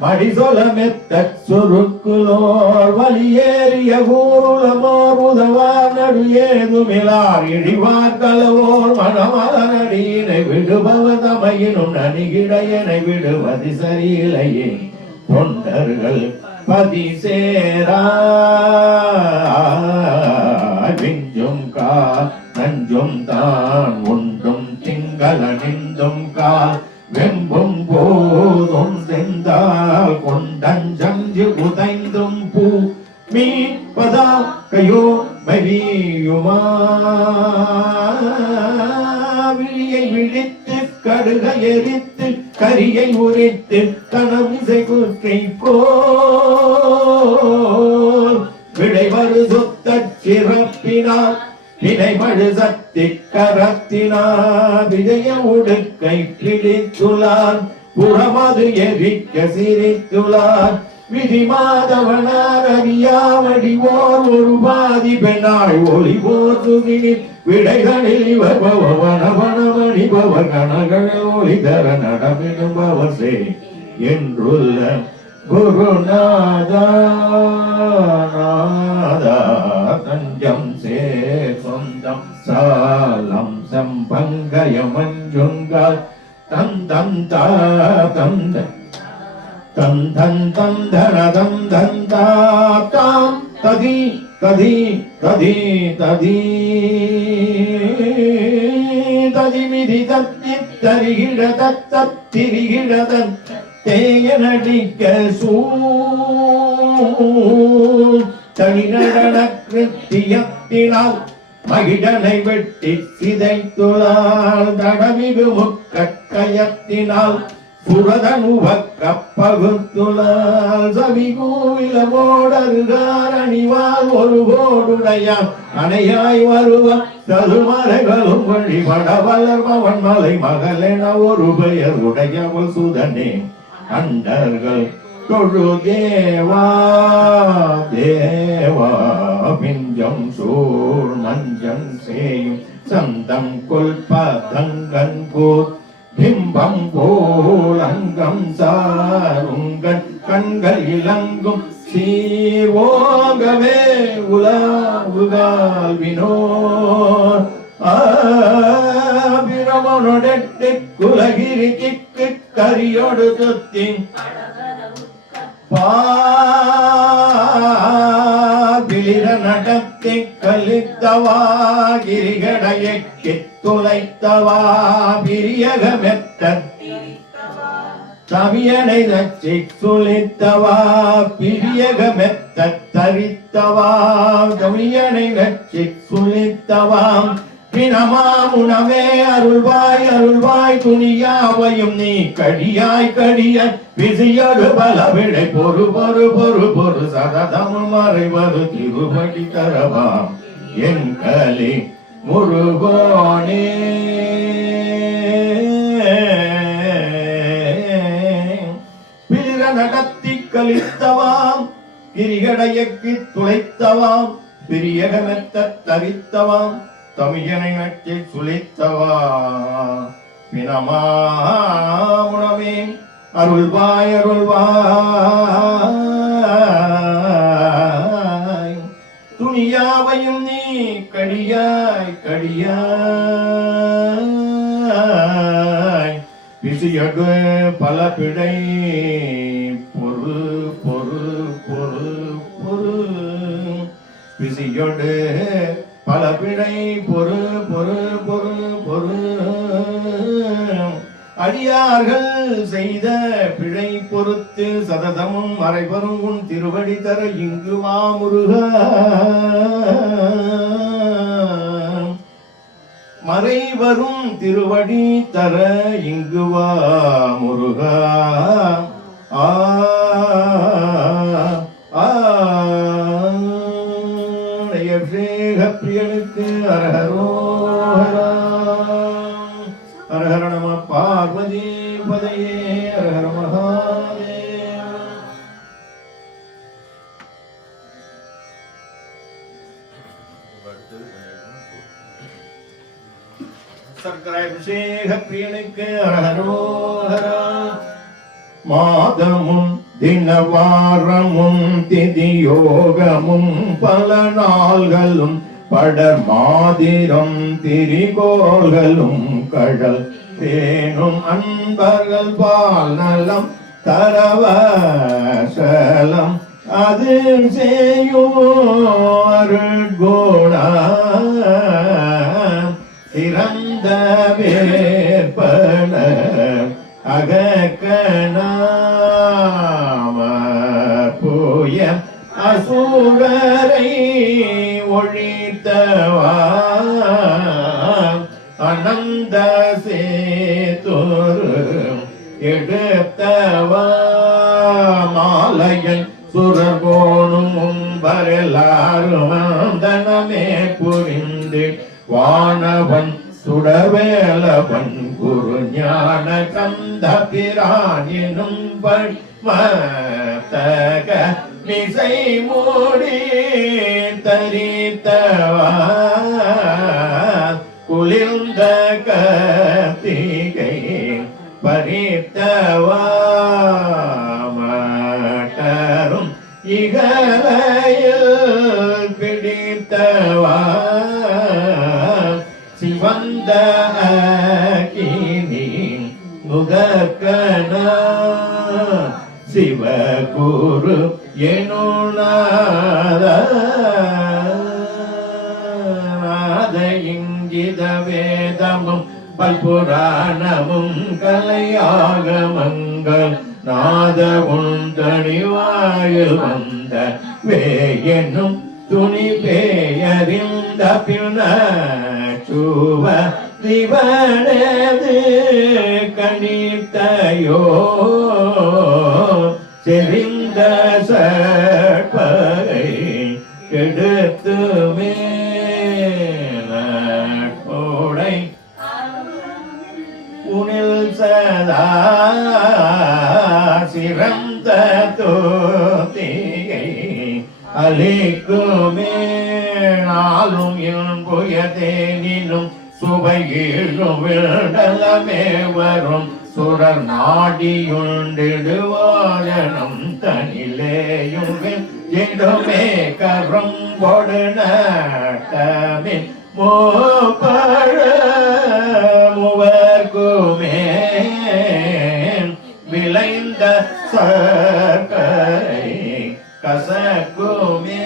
மடிசொல மெத்த சுருக்குலோர் வலியேறிய ஊருளமோர் உதவார் நடு ஏதுமிலார் இழிவார் கலவோர் மனமலனடியினை விடுபவர் தமையினும் நனிகிடையனை விடுவது சரியில்லையே தொண்டர்கள் பதி சேரா விஞ்சும் கால் நஞ்சும் தான் உண்டும் திங்கள நின்றும் கால் வெம்பும் போதும் செந்தால் கொண்டஞ்சஞ்சு உதைந்தும் பூ மீட்பதா கையோ மவியுமா விழியை விழித்து கடுக எரித்து கரியை உரித்து கனவிசை குற்றை போல் விளைவரு சொத்த சிறப்பினால் வினைமழு சக்தி கரத்தினார் விஜய உடுக்கை பிடித்துளார் புறமது எரிக்க சிரித்துளார் விதி மாதவனார் அறியாவடிவோர் ஒரு பாதி பெண்ணாய் ஒளிவோர் சுகினில் விடைகளில் இவர் பவனவனமணி பவ கணகள் ஒளி தர நடமிடும் பவசே என்றுள்ள குருநாதா நாதா தஞ்சம் சே சொந்தம் சாலம் சம்பங்கய மஞ்சுங்கால் தந்தம் தந்த தந்தன் தந்தன தந்தாம் ததி ததி ததி ததி ததிமிதி தத்தி தரிகிட தத்திரிகிட தேயனடிக்க தனிநடன கிருத்தியத்தினால் மகிழனை வெட்டி சிதைத்துளால் தடமிகு முக்கயத்தினால் சுரதனுவக்க பகுத்துளால் சவிகூவிலவோடருகார் அணிவால் ஒரு கோடுடையான் அணையாய் வருவ சதுமலைகளும் வழிபட வளர்பவன் மலை மகளென ஒரு பெயர் உடையவள் சுதனே அண்டர்கள் தொழு தேவா தேவா பிஞ்சம் சூழ் மஞ்சம் சேயும் சந்தம் கொல்பதங்கன் போர் பிம்பம் போலங்கம் சாருங்கன் கண்கள் இலங்கும் சீர்வோகவே உலாவுகால் வினோர் பிரமனொடெட்டு குலகிரி கிக்கு கரியோடு சுத்தி பிளிர நடத்தி கலித்தவா கிரிகடையக்கி துளைத்தவா பிரியகமெத்த தவியனை நச்சி சுளித்தவா பிரியகமெத்த தரித்தவா தவியனை நச்சி சுளித்தவாம் பிணமாமுனவே அருள்வாய் அருள்வாய் துணியாவையும் நீ கடியாய் கடியாய் பிசியடு பலவிடை பொறு பொறு பொறு பொறு சததமும் மறைவது திருவடி தரவாம் என் கலி முருகோனே பிற நடத்தி கலித்தவாம் கிரிகடையக்கு துளைத்தவாம் பிரியகமெத்த தரித்தவாம் தமியனை நட்டி சுளித்தவா பிணமாமுனமே அருள்வாய் அருள்வாய் துணியாவையும் நீ கடியாய் கடியாய் பிசியடு பல பிழை பொறு பொறு பொறு பொறு பிசியடு பல பிழை பொறு பொறு பொறு பொறு அடியார்கள் செய்த பிழை பொறுத்து சததமும் மறைவரும் உன் திருவடி தர இங்கு மாமுருக மறைவரும் திருவடி தர இங்கு வா முருக ஆ பிரியனுக்கு அரஹரோஹரா அரஹர நம பார்வதி பதையே அரஹர மகாதேவ சர்க்கராபிஷேக பிரியனுக்கு அரஹரோஹரா மாதமும் தினவாரமும் திதியோகமும் பல நாள்களும் படர் மாதிரம் திரிகோள்களும் கடல் தேனும் அன்பர்கள் பால் நலம் தரவசலம் அது செய்யோருகுண சிறந்த வேற்பன அகக்கணாம புய அசூரரை ஒழித்தவா அனந்த சேதுரு எடுத்தவா மாலையன் சுரகோணும் வரலாறும் தனமே புரிந்து வானவன் சுடவேலவன் குரு ஞான கந்த பிரானினும் பட்மத்தக மிசை மூடி தரித்தவா குளிர்ந்த கத்திகை பறித்தவா மட்டரும் இகலையில் பிடித்தவா சிவந்த அக்கினி முகக்கண சிவகுரு எனுநாத இங்கித வேதமும் பல்புராணமும் கலையாகமங்கள் நாத உந்தணிவாயில் வந்த வேயனும் துணி பேயறிந்த பின்ன சுவ திவனது கணித்தையோ செறிந்த சற்பகை கெடுத்துமே நோடை உனில் சதா சிறந்த அலிக்குமே நாளும் இன்புயதேனினும் சுவையீழும் விடலமே வரும் சுரர் நாடியுண்டிடுவாயனம் தனிலேயும் இடுமே கரும் பொடு நட்டமின் மூப்பழ மூவர்க்குமே விளைந்த சர்க்கரை கசக்குமே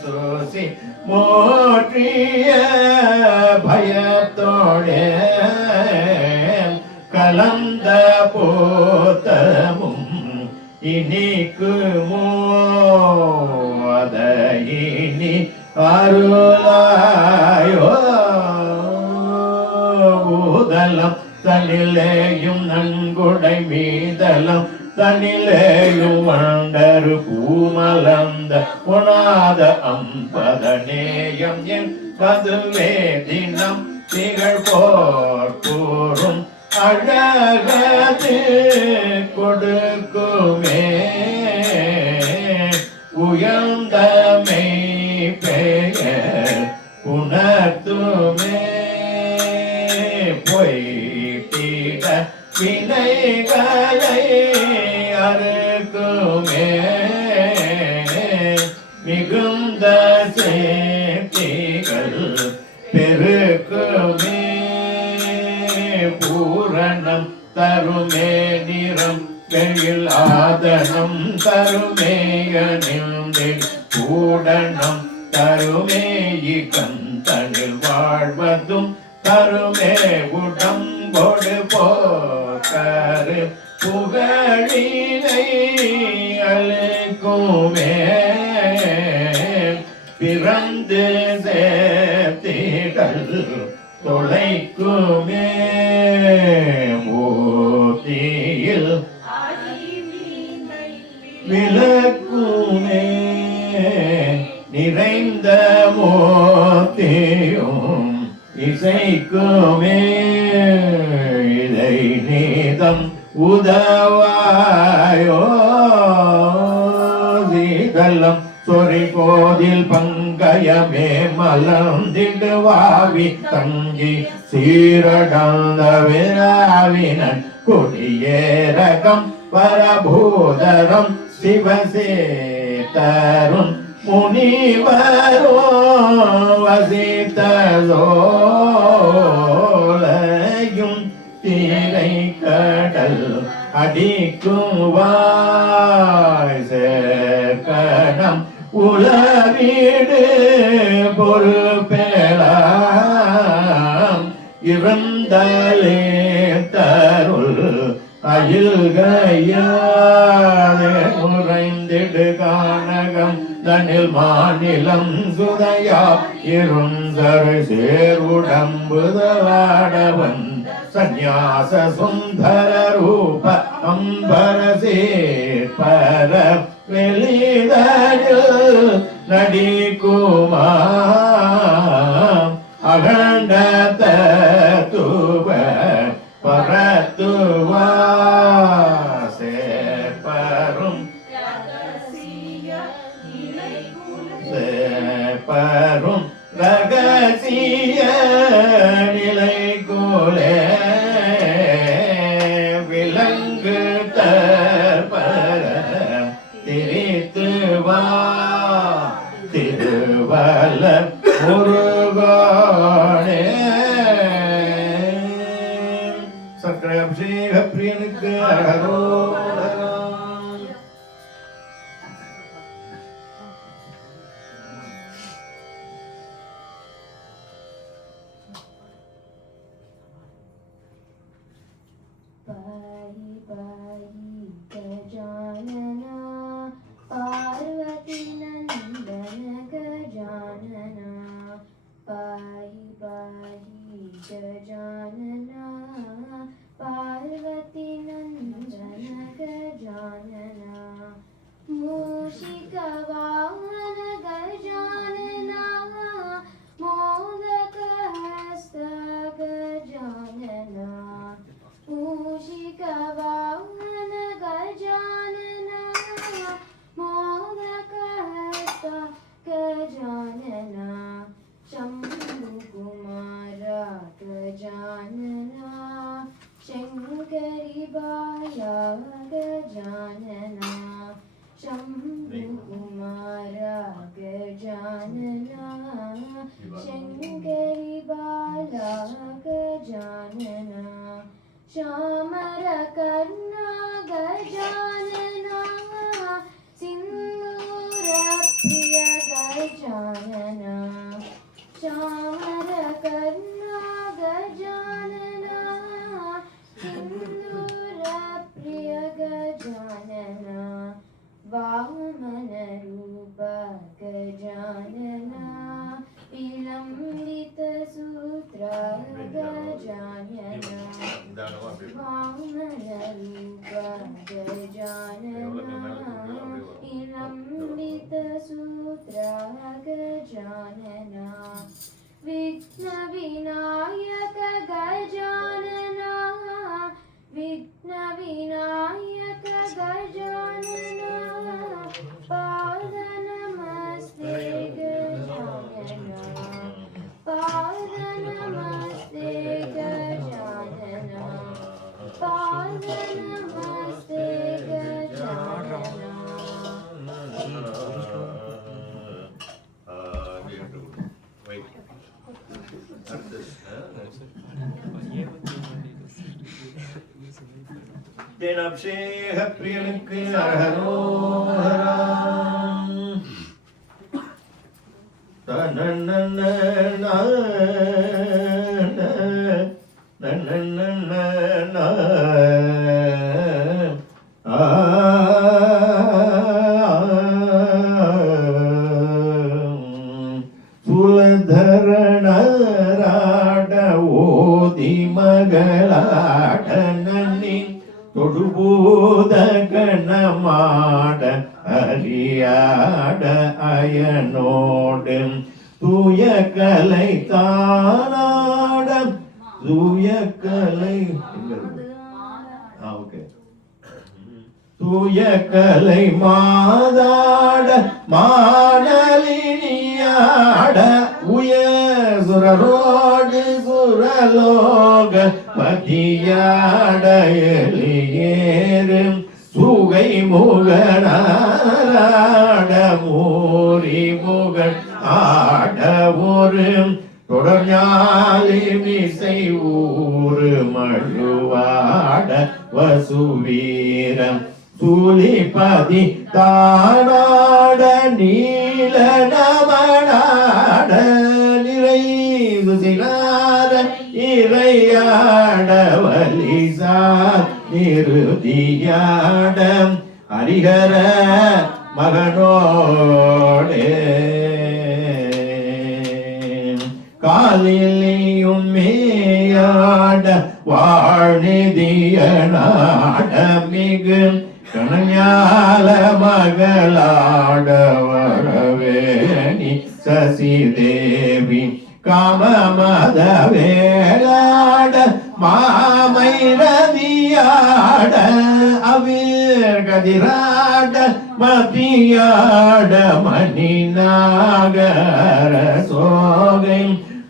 சூசி மோற்றிய பயத்தோடே கலந்த போத்தமும் இனிக்குமோ அதையினி அருளாயோ பூதலம் தனிலேயும் நன்குடை மீதலம் தனிலேயும் வண்டரு பூமலந்த உணாத அம்பதநேயம் என் பதுவே தினம் திகழ் போர் கூறும் அழகது கொடுக்குமே உயர்ந்தமை பெயர் உணர்த்துமே பொய்த்திட வினைகளை அறுக்குமே மிகுந்த சேத்திகள் பெருக்குமே பூரணம் தருமே நிறம் வெயில் ஆதனம் தருமே அணிந்தில் பூடனம் தருமே இகந்தனில் வாழ்வதும் தருமே உடம்பொடு போக்கரு புகழினை அளிக்குமே பிறந்து சேர்த்திகள் தொலைக்குமே மூர்த்தியில் விளக்குமே நிறைந்த மூர்த்தியும் இசைக்குமே இதை நீதம் உதவாயோ சீதலம் சொறி கோதில் பங்கயமே மலர்ந்திடுவாவி தங்கி சீரடந்த விராவினன் கொடியேரகம் பரபூதரம் சிவசேதரும் முனிவரோ வசித்தோலையும் தீரை கடல் அடிக்கும் வாய் சேர்க்கணம் உலவீடு பொறுப்பேலாம் இருந்தலே தருள் அயில்கையாதே உறைந்திடு கானகம் தனில் மாநிலம் சுதையா இருந்தரு சேர்வுடம்புதலாடவன் சந்நியாச சுந்தர ரூப அம்பர சேர்பர வெளிதனில் நடிக்குமா அகண்ட தத்துவ பரத்துவா சேர்பரும் சேர்பரும் ரகசிய நிலை கோலே விலங்கு தற்பர திரித்து வா திருவல முருகானே சக்கர அபிஷேக பிரியனுக்கு அரோகரா. पाहि पाहि गजानना पार्वती नंदन गजानना पाहि पाहि गजानना पार्वती नंदन गजानना मूषिकवाहन गजानना मोदकहस्त गजानना मूषिकवाहन गजानना शङ्करि बाला Gajanana श्यामरकर्णा Gajanana सिन्दूरप्रिय Gajanana श्यामरकर्णा Gajanana सिन्दूरप्रिय Gajanana वामनरूप Gajanana विलम्बितसूत्र Gajanana वामनरूप Gajanana विलम्बितसूत्र Gajanana विघ्नविनायक Gajanana विघ्नविनायक Gajanana पादनमस्ते Gajanana पादनमस्ते Gajanana पादनमस्ते Gajanana Wait. Denapsheha priyanukku arharoharam tananana ಸುಲಧರಣರಾಡ ಓದಿ ಮಗಳಾಡ ನನ್ನಿ ತೊಡುಬೂದ ಗಣ ಮಾಡ ಹರಿಯಾಡ ಅಯನೋಡು தூய கலை தானாட தூய கலை ஓகே தூய கலை மாதாட மானலினியாட உய சுரரோடு சுரலோக பதியாட எலியேறும் சுகை முகனாட மூரி முகன் ஆட ஒரு தொடர்ஞாலி மிசை ஊரு மழுவாட வசுவீரம் சூலிபதி தானாட நீல நமனாட நிறைவு சிலார இறையாட வலிசார் நிருதியாட ஹரிஹர மகனோடே காலிலையும் மேயாட வாழ்நிதியனாட மிகு கணஞால மகளாட வரவேணி சசிதேவி காமமத வேளாட மாமை ரதியாட அவிர் கதிராட மதியாட மணி நாகர சோகை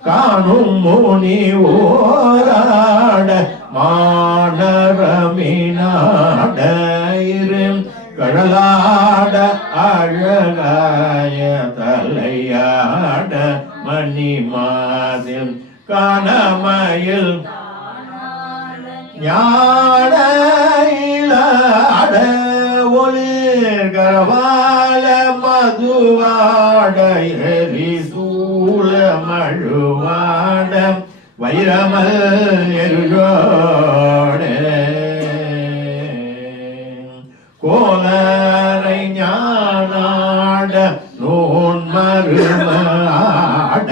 காணும் முனி ஓராட மானரமினாட இரு கடலாட அழகாய தலையாட மணி மாதில் காணமயில் ஞான இலாட ஒளிர் கரவால மதுவாட எரி சூழ மழுவாட வைரமல் எருளோட கோலரை ஞானாட நூன் மருமாட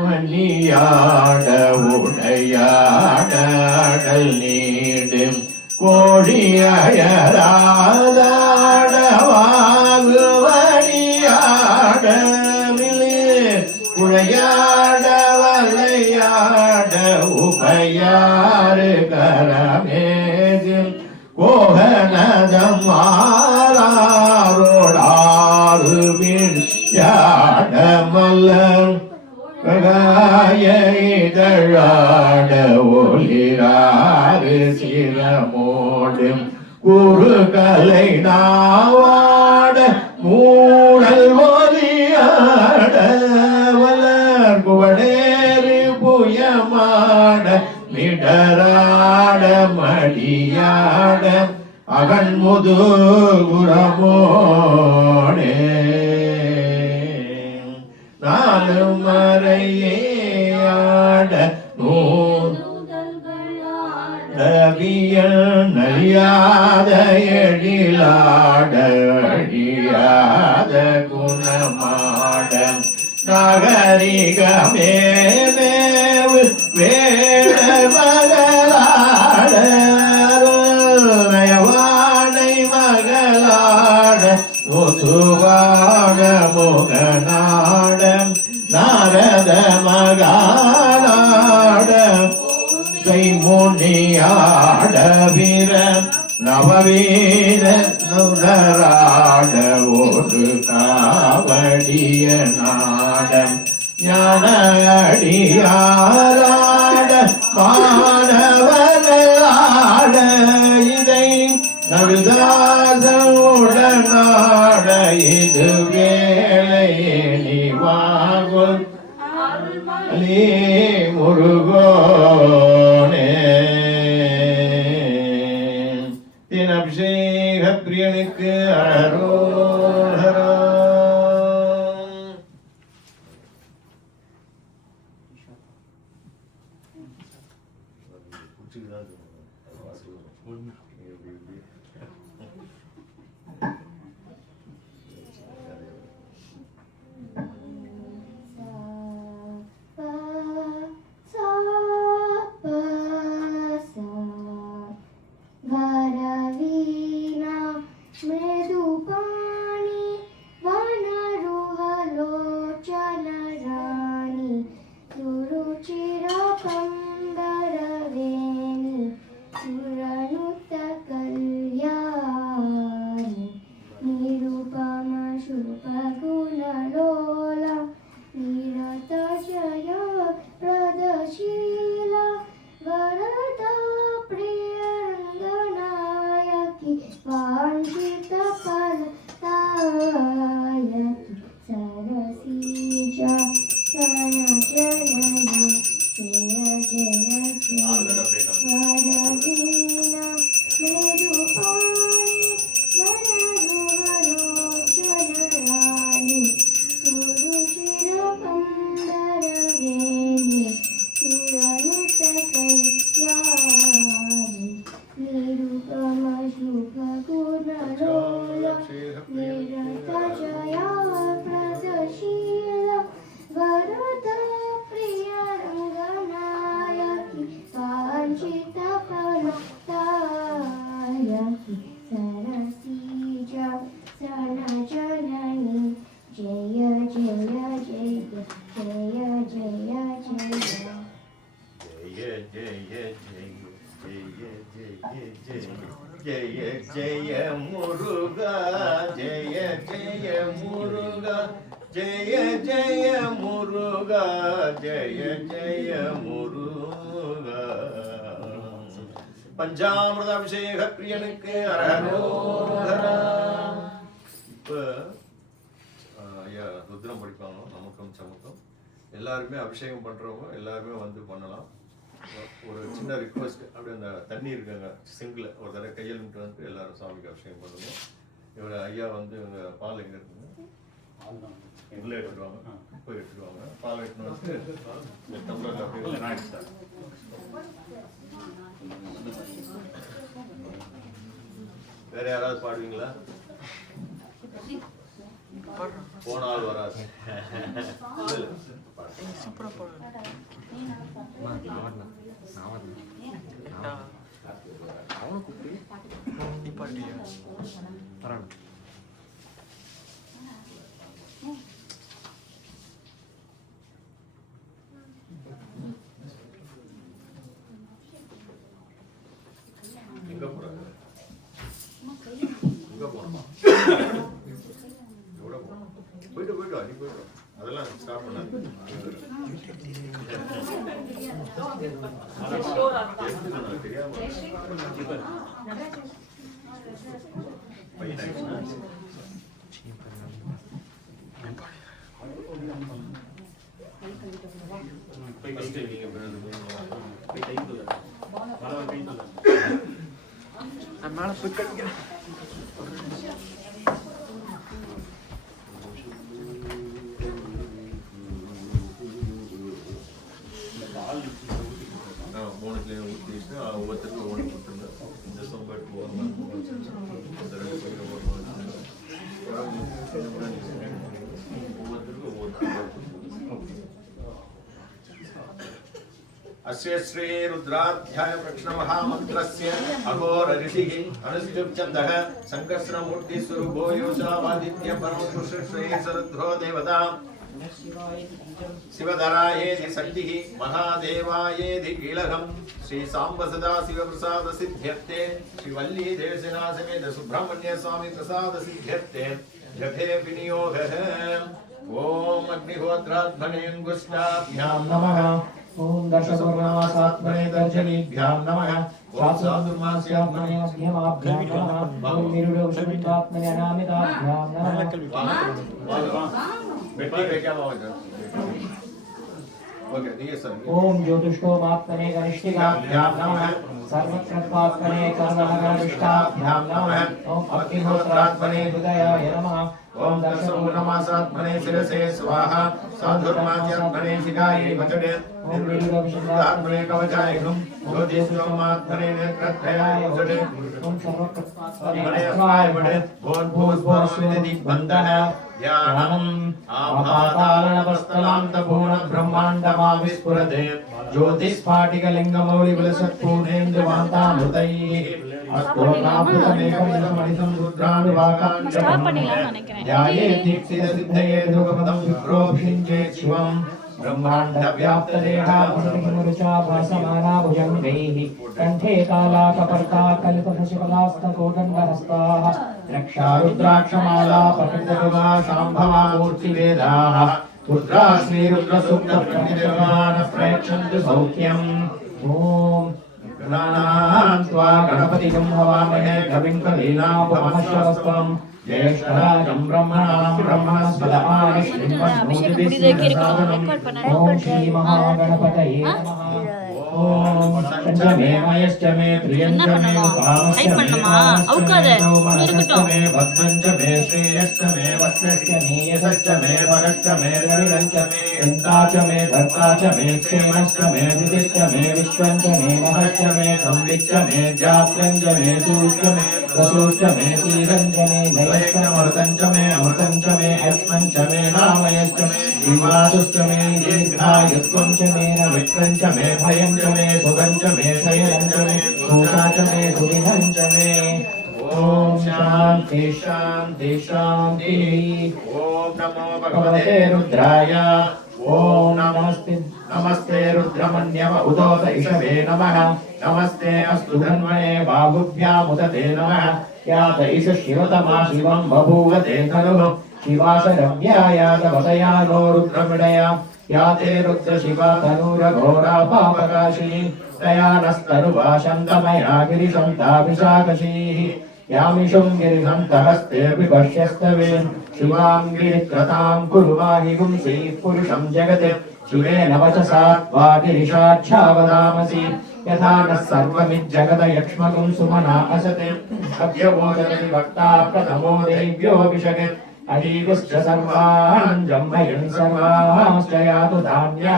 மணியாட உடையாடல் நீடும் கோழியராதாட வாகுவணியாட குழையாட வலையாட உபையாறு கரமேது கோகனதம் ஆரோடாறு யாட மல்லர் இதழாட ஒளிராறு சிரமோடு குறுகலை நாவாட மூடல் ஒலி ஆட அகன்முது உரமோடே நானும் மறையே ஆட நூதவியல் நலியாத எழிலாட அழியாத குணமாட நாகரிகமே மேவு வேடமகளாட நயவானை மகளாட முசுவாட முகநாட நாரத மகாநாட முனியாட வீர நவவீர நுதராட ஓடு காவடிய நாடம் ஞான அடியாராட மாணவர்களாட இதை நவிதாசனுடனாட இது வேளையணி வாங்குல் அலே முருகோனே தின் அபிஷேக பிரியனுக்கு அரோஹரா. Varavina Medupani Vanaruhalochalarani Suruchira Pandaraveni Suranuta Kalyani Nirupama Shupaguna Lola Nirata Jaya Pradashila Varada Priyanganayaki Vanchita Palatayaki Sarasija Sanajanani Jaya Jaya Jaya Varavina Medupani Vanaruhalochalarani Suruchira Pandaraveni Suranuta Kalyani Nirupama Shubhaguna Lola Nirata Jaya Pradashila Varada Priyaranganayaki Vanchita Palatayaki Sarasija Sanajanani Jaya Jaya Jaya Jaya Jaya Jaya Jaya Jaya Jaya Jaya Muruga Jaya Jaya Muruga Jaya Jaya Muruga Jaya Jaya Muruga பஞ்சாமிரத அபிஷேக பிரியனுக்கு அரஹரோஹரா. இப்போ ஐயா ருத்ரம் படிப்பாங்க நமக்கும் சமக்கம் எல்லாருமே அபிஷேகம் பண்ணுறவங்க எல்லாருமே வந்து பண்ணலாம். ஒரு சின்ன ரிக்வஸ்ட், அப்படியே அந்த தண்ணி இருக்குங்க சிங்கில் ஒரு தடவை கையில் விட்டு வந்து எல்லாரும் சாமிக்கு அபிஷேகம் பண்ணுவோம். இவர் ஐயா வந்து இவங்க பால் எங்கே இருக்குங்க உள்ளே எடுத்துடுவாங்க, போய் எடுத்துடுவாங்க. பால் எடுத்துன்னு வந்து டம்ளர் அப்படியே நான் எடுத்தேன். வேற யாராவது பாடுவீங்களா? போனால் வராது. எங்க போறாங்க? எங்க போனோமா? எவ்வளோ போனோம்? போயிட்டு வா, நீ போயிட்டு. அதெல்லாம் ஸ்டார்ட் பண்ணாது. தெரியாம பையன் ஆயிடுச்சுன்னா ஃபர்ஸ்ட் நீங்க கை தூக்கு. மேலே போய் கட்டிக்க. மூணுக்குள்ளேயும் ஊற்றிட்டு ஒவ்வொருத்தருக்கும் ஒவ்வொன்று கொடுத்துருங்க. இந்த சோம்பேட்டு ஓரமாக ஒவ்வொருத்தருக்கும் अस्य श्री रुद्राध्याय प्रश्नमहामन्त्रस्य अघोर ऋषिः अनुष्टुप्छन्दः संकर्षणमूर्ति स्वरूपो योषावादित्य परमपुरुष श्री सरुद्रो देवता शिवधरायेधि शक्तिः महादेवायेधि कीलकम् श्री सांब सदा शिव प्रसाद सिद्ध्यर्थे श्री वल्ली देवसेना समेत सुब्रह्मण्य स्वामी प्रसाद सिद्ध्यर्थे जपे विनियोगः ओम अग्निहोत्रात्मने अंगुष्ठाभ्यां नमः ओम दशपूर्णमासात्मने दर्शनीभ्यां नमः सात्साधुर्मास्यात्मने मध्यमाभ्यां नमः ओम निरुडोषमितात्मने अनामिताभ्यां नमः बेटी पे क्या बात है ओके ठीक है सर ओम ज्योतिष्ठोमात्मने कनिष्ठिकाभ्यां नमः सर्वत्रत्वात्मने कर्मणगणविष्टाभ्यां नमः ओम अग्निहोत्रात्मने हृदयाय नमः ओम दशपूर्णमासात्मने शिरसे स्वाहा साधुर्मास्यात्मने शिखायै वचने ओम निरुडोषमितात्मने कवचाय हुं ज्योतिष्ठोमात्मने नेत्रत्रयाय वचने ओम सर्वत्रत्वात्मने अस्माय वचने भूर्भुवस्सुरदिग्बन्धः ध्यानम् आपातालनवस्तलान्तपूर्णब्रह्माण्डमाविस्फुरते ज्योतिस्फाटिकलिङ्गमौलिविलसत्पूर्णेन्दुवान्तामृतैः ध्याये दीक्षितसिद्धये ध्रुवपदं विप्रोभिषिञ्चेत् शिवम् ब्रह्माण्डव्याप्तदेहाभासमाना भुजङ्गैः कण्ठे कालाकपर्ता कलितशशिफलास्तकोदण्डहस्ताः रक्षारुद्राक्षमाला पठितविवा शाम्भवा मूर्तिवेदाः रुद्राश्रीरुद्रसूक्तप्रतिनिर्माणः प्रेक्षन्तु सौख्यम् ॐ गणानां त्वा गणपतिं हवामहे कविं कवीनामुपमश्रवस्त्वम् ज्येष्ठराजं ब्रह्मणां ब्रह्मणस्पदामश्रीमन्मूर्तिभिस्सादनम् ॐ श्रीमहागणपतये नमः ओम पंचमे मयश्च मे प्रियञ्च मे कामश्च मे कामश्च मे भद्रञ्च मे श्रेयश्च मे वस्यश्च मे यशश्च मे भगश्च मे रविरञ्च मे चिन्ताच मे धर्ताच मे क्षेमश्च मे धृतिश्च मे विश्वञ्च मे महश्च मे संविच्च मे जात्यञ्च मे सूच्च मे रसोश्च मे सीरञ्च मे नयश्च मर्तञ्च मे अमृतञ्च मे ऐक्ष्मञ्च मे नामयश्च मे विमातुश्च मे दीर्घायुत्वञ्च मे न विक्रञ्च मे भयञ्च मे सुगञ्च मे शयनञ्च मे सूता च मे सुविधञ्च मे ओम शांति शांति शांति ओम नमो भगवते रुद्राय ओम नमस्ते रुद्रमन्यव उदोत इषवे नमः नमस्ते अस्तु धन्वने बाहुभ्यामुदते नमः यात इष शिवतमा शिवं बभूव ते धनुः शिवाशरव्यायातवतया नो रुद्रमिडया याते रुद्र शिवा तनूरघोरा पापकाशी तया नस्तनुवा शन्तमया गिरिशन्ताभिषाकशीः यामिषुं गिरिशन्तहस्तेऽपि पश्यस्तवे शिवां गिरिक्रतां कुरु वाहि पुंसीः पुरुषं जगत् शिवेन वचसा त्वा गिरिशाच्छावदामसि यथा नः सर्वमिज्जगत यक्ष्मगुं सुमना असते अद्यवोचति भक्ता प्रथमो देव्योऽभिषक् अजीवश्च सर्वान् जम्भयन् सर्वांश्च यातु धान्या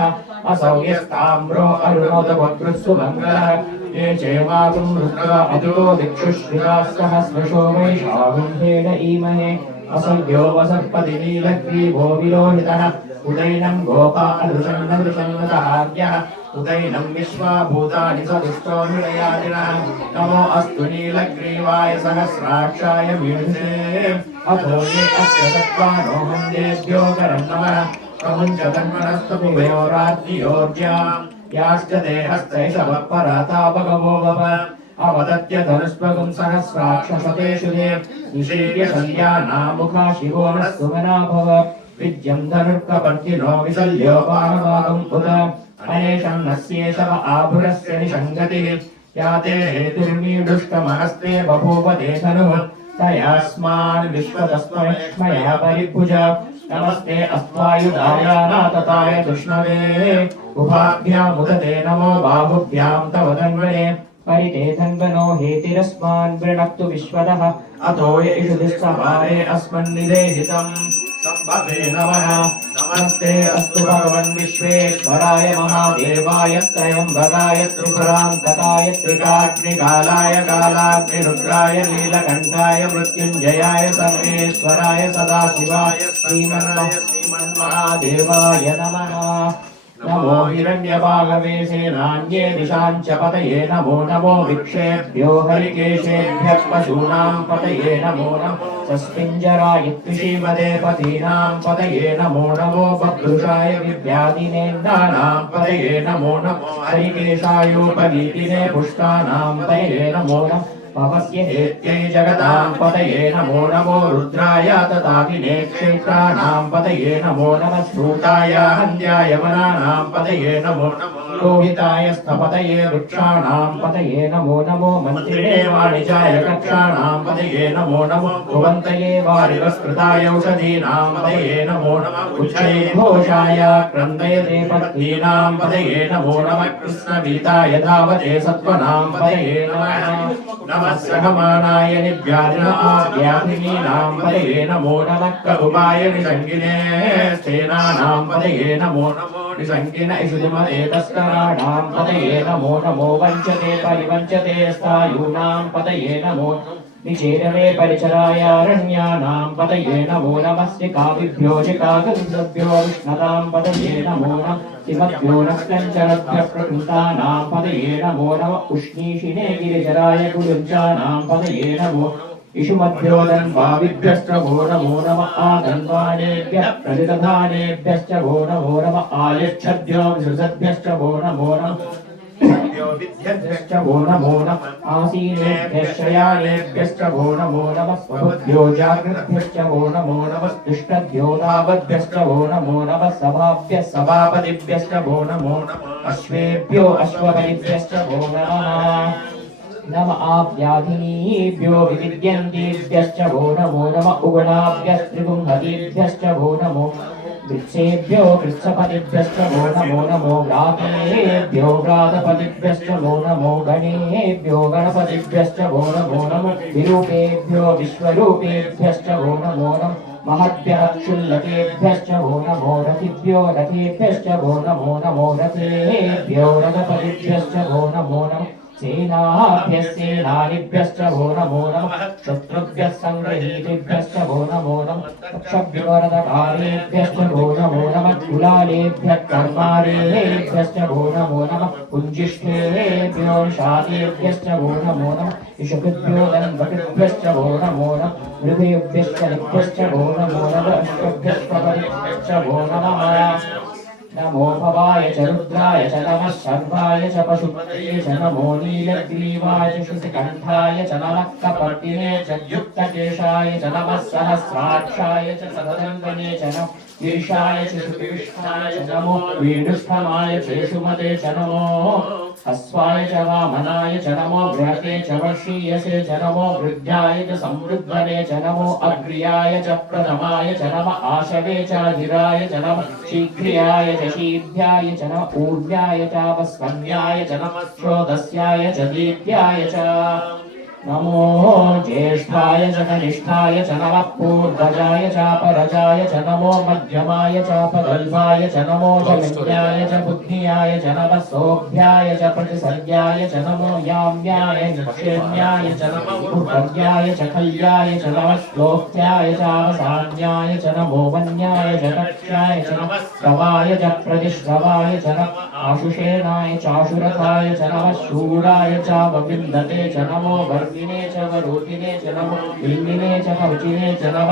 असौ यस्ताम्रो अरुणोदभद्रुस्सु मङ्गलः ये चेवागुं रुद्रा अदो दिक्षुश्रियाः सहस्रशो वैशाखं हेड ईमहे असंख्यो वसर्पति नीलग्रीवो विलोहितः उदैनं गोपा अदृशन्नदृशन्नतहार्यः उदैनं विश्वा भूतानि सदुष्टो निलयादिनः नमो अस्तु नीलग्रीवाय सहस्राक्षाय मीढसे अथो ये अस्य तत्त्वानो मन्देभ्यो करन्नमः प्रमुञ्च तन्मनस्तुभयोरात्रियोर्ज्याम् याश्च देहस्तैषवः परातापगवो वप अवदत्य धनुष्पगुं सहस्राक्षसतेषु ते निषेव्य सन्ध्यानामुखा शिवो नः सुमना भव विद्यं धनुर्कपर्दिनो विशल्यो बाणवागुम् उद अनेशं नस्येषव आभुरस्य निषङ्गतिः याते हेतुर्मीडुष्टमहस्ते बभूव ते धनुः तयास्मान् विश्वतस्मैक्ष्मया परिभुज नमस्ते अस्त्वायुधाय नातताय कृष्णवे उभाभ्यामुदते नमो बाहुभ्यां तव तन्वने परिते धन्वनो हेतिरस्मान् वृणक्तु विश्वदः अतो य इषुधिस्सभारे अस्मन्निदेहितम् सम्भवे नमः नमस्ते अस्तु भगवन् विश्वेश्वराय महादेवाय त्रयम्बकाय त्रिपुरान्तकाय त्रिकाग्निकालाय कालाग्निरुद्राय नीलकण्ठाय मृत्युञ्जयाय सर्वेश्वराय सदाशिवाय श्रीमन्महादेवाय नमः नमो हिरण्यबाहवे सेनान्ये दिशाञ्च पतये नमो नमो विक्षेभ्यो हरिकेशेभ्यः पशूनां पतये नमो नमो सस्मिञ्जराय त्रिशीमदे पतीनां पतये नमो नमो बभ्रुषाय विद्यादिनेन्द्राणां पतये नमो नमो हरिकेशायोपनीतिने पुष्टानां पतये नमो नमो भवस्य हेत्यै जगतां पतये नमो नमो रुद्राय तथाविने क्षेत्राणां पतये नमो नमः श्रूताय हन्याय वनानां पतये नमो नमो लोहिताय स्थपतये वृक्षाणां पतये नमो नमो मन्त्रिणे वाणिजाय कक्षाणां पतये नमो नमो भुवन्तये वारिवस्कृताय औषधीनां पतये नमो नमः उच्चैर्घोषाय क्रन्दयते पत्नीनां पतये नमो नमः कृष्णवीताय धावते सत्त्वनां पतये नमः नमः सहमानाय निव्याधिनां पतये नमो नमः ककुबाय निषङ्गिने स्थेनानां पतये नमो नमो निषङ्गिन इषुमते तस्कराणां पतये नमो नमो वञ्चते परिवञ्चते स्थायूनां पतये नमो निचेरवे परिचरायारण्यानां पतये नमो नमस्य काविभ्यो चिकागन्धभ्यो विष्णतां पतये नमो नमः सिमभ्यो नक्कञ्चरभ्यः प्रकृतानां पतये नमो नमः उष्णीषिणे गिरिजराय गुरुञ्चानां पतये नमो इषुमध्यो धन्वाविभ्यश्च वो नमो नमः आधन्वानेभ्यः प्रतिदधानेभ्यश्च वो नमो नमः आयच्छद्भ्यो विसृजद्भ्यश्च वो नमो नमः विद्यद्भ्यश्च वो नमो नमः आसीनेभ्यश्च शयानेभ्यश्च वो नमो नमः स्वभुभ्यो जागृद्भ्यश्च वो नमो नमः तिष्ठद्भ्यो तावद्भ्यश्च वो नमो नमः सभाभ्यः सभापतिभ्यश्च वो नमो नमः अश्वेभ्यो अश्वपतिभ्यश्च वो नमः नम आव्याधिनीभ्यो विविद्यन्तीभ्यश्च वो नमो नमः उगणाभ्यस्त्रिगुंहतीभ्यश्च वो नमो वृक्षेभ्यो वृक्षपतिभ्यश्च वो नमो नमो व्रातेभ्यो व्रातपतिभ्यश्च वो नमो गणेभ्यो गणपतिभ्यश्च वो नमो नमो विरूपेभ्यो विश्वरूपेभ्यश्च वो नमो नमः महद्भ्यः क्षुल्लकेभ्यश्च वो नमो रथिभ्यो रथेभ्यश्च वो नमो नमो रथेभ्यो रथपतिभ्यश्च वो नमो नमः सेनाभ्यः सेनानिभ्यश्च वो नमो नमः शत्रुभ्यः सङ्गृहीतेभ्यश्च वो नमो नमः पक्षभ्यो रथकारेभ्यश्च वो नमो नमः कुलालेभ्यः कर्मारेभ्यश्च वो नमो नमः कुञ्जिष्ठेभ्यो शातेभ्यश्च वो नमो नमः इषुभ्यो दन्वकृभ्यश्च वो नमो नमः मृगेभ्यश्च निभ्यश्च वो नमो नमः अश्वभ्यश्च वो नमः नमो भवाय च रुद्राय च नमः शर्वाय च पशुपतये च नमो नीलग्रीवाय च श्रुतिकण्ठाय च नमः कपर्दिने च युक्तकेशाय च नमः सहस्राक्षाय च सदनन्दने च नमः गिरिशाय च श्रुतिविष्णाय च नमो वेणुष्ठमाय च सुमते च नमो हस्वाय च वामनाय च नमो बृहते च वर्षीयसे च नमो वृद्धाय च समृद्धने च नमो अग्र्याय च प्रथमाय च नमः आशवे च धिराय च नमः शीघ्र्याय च शीघ्र्याय च नमः ऊर्ध्याय च वस्वन्याय च नमः श्रोतस्याय च दीप्याय च नमो ज्येष्ठाय च कनिष्ठाय च नमः पूर्वजाय चापरजाय च नमो मध्यमाय चापगल्भाय च नमो जमिन्याय च बुद्धियाय च नमः सोऽभ्याय च प्रतिसर्याय च नमो याम्याय निक्षेम्याय च नमः ऊर्ध्याय च खल्याय च नमः श्लोक्याय चावसान्याय च नमो वन्याय च दक्षाय च नमः श्रवाय च प्रतिश्रवाय च नमः आशुषेणाय चाशुरथाय च नमः शूराय चावविन्दते च नमो वर्गिने च वरोधिने च नमो बिल्लिने च कवचिने च नमः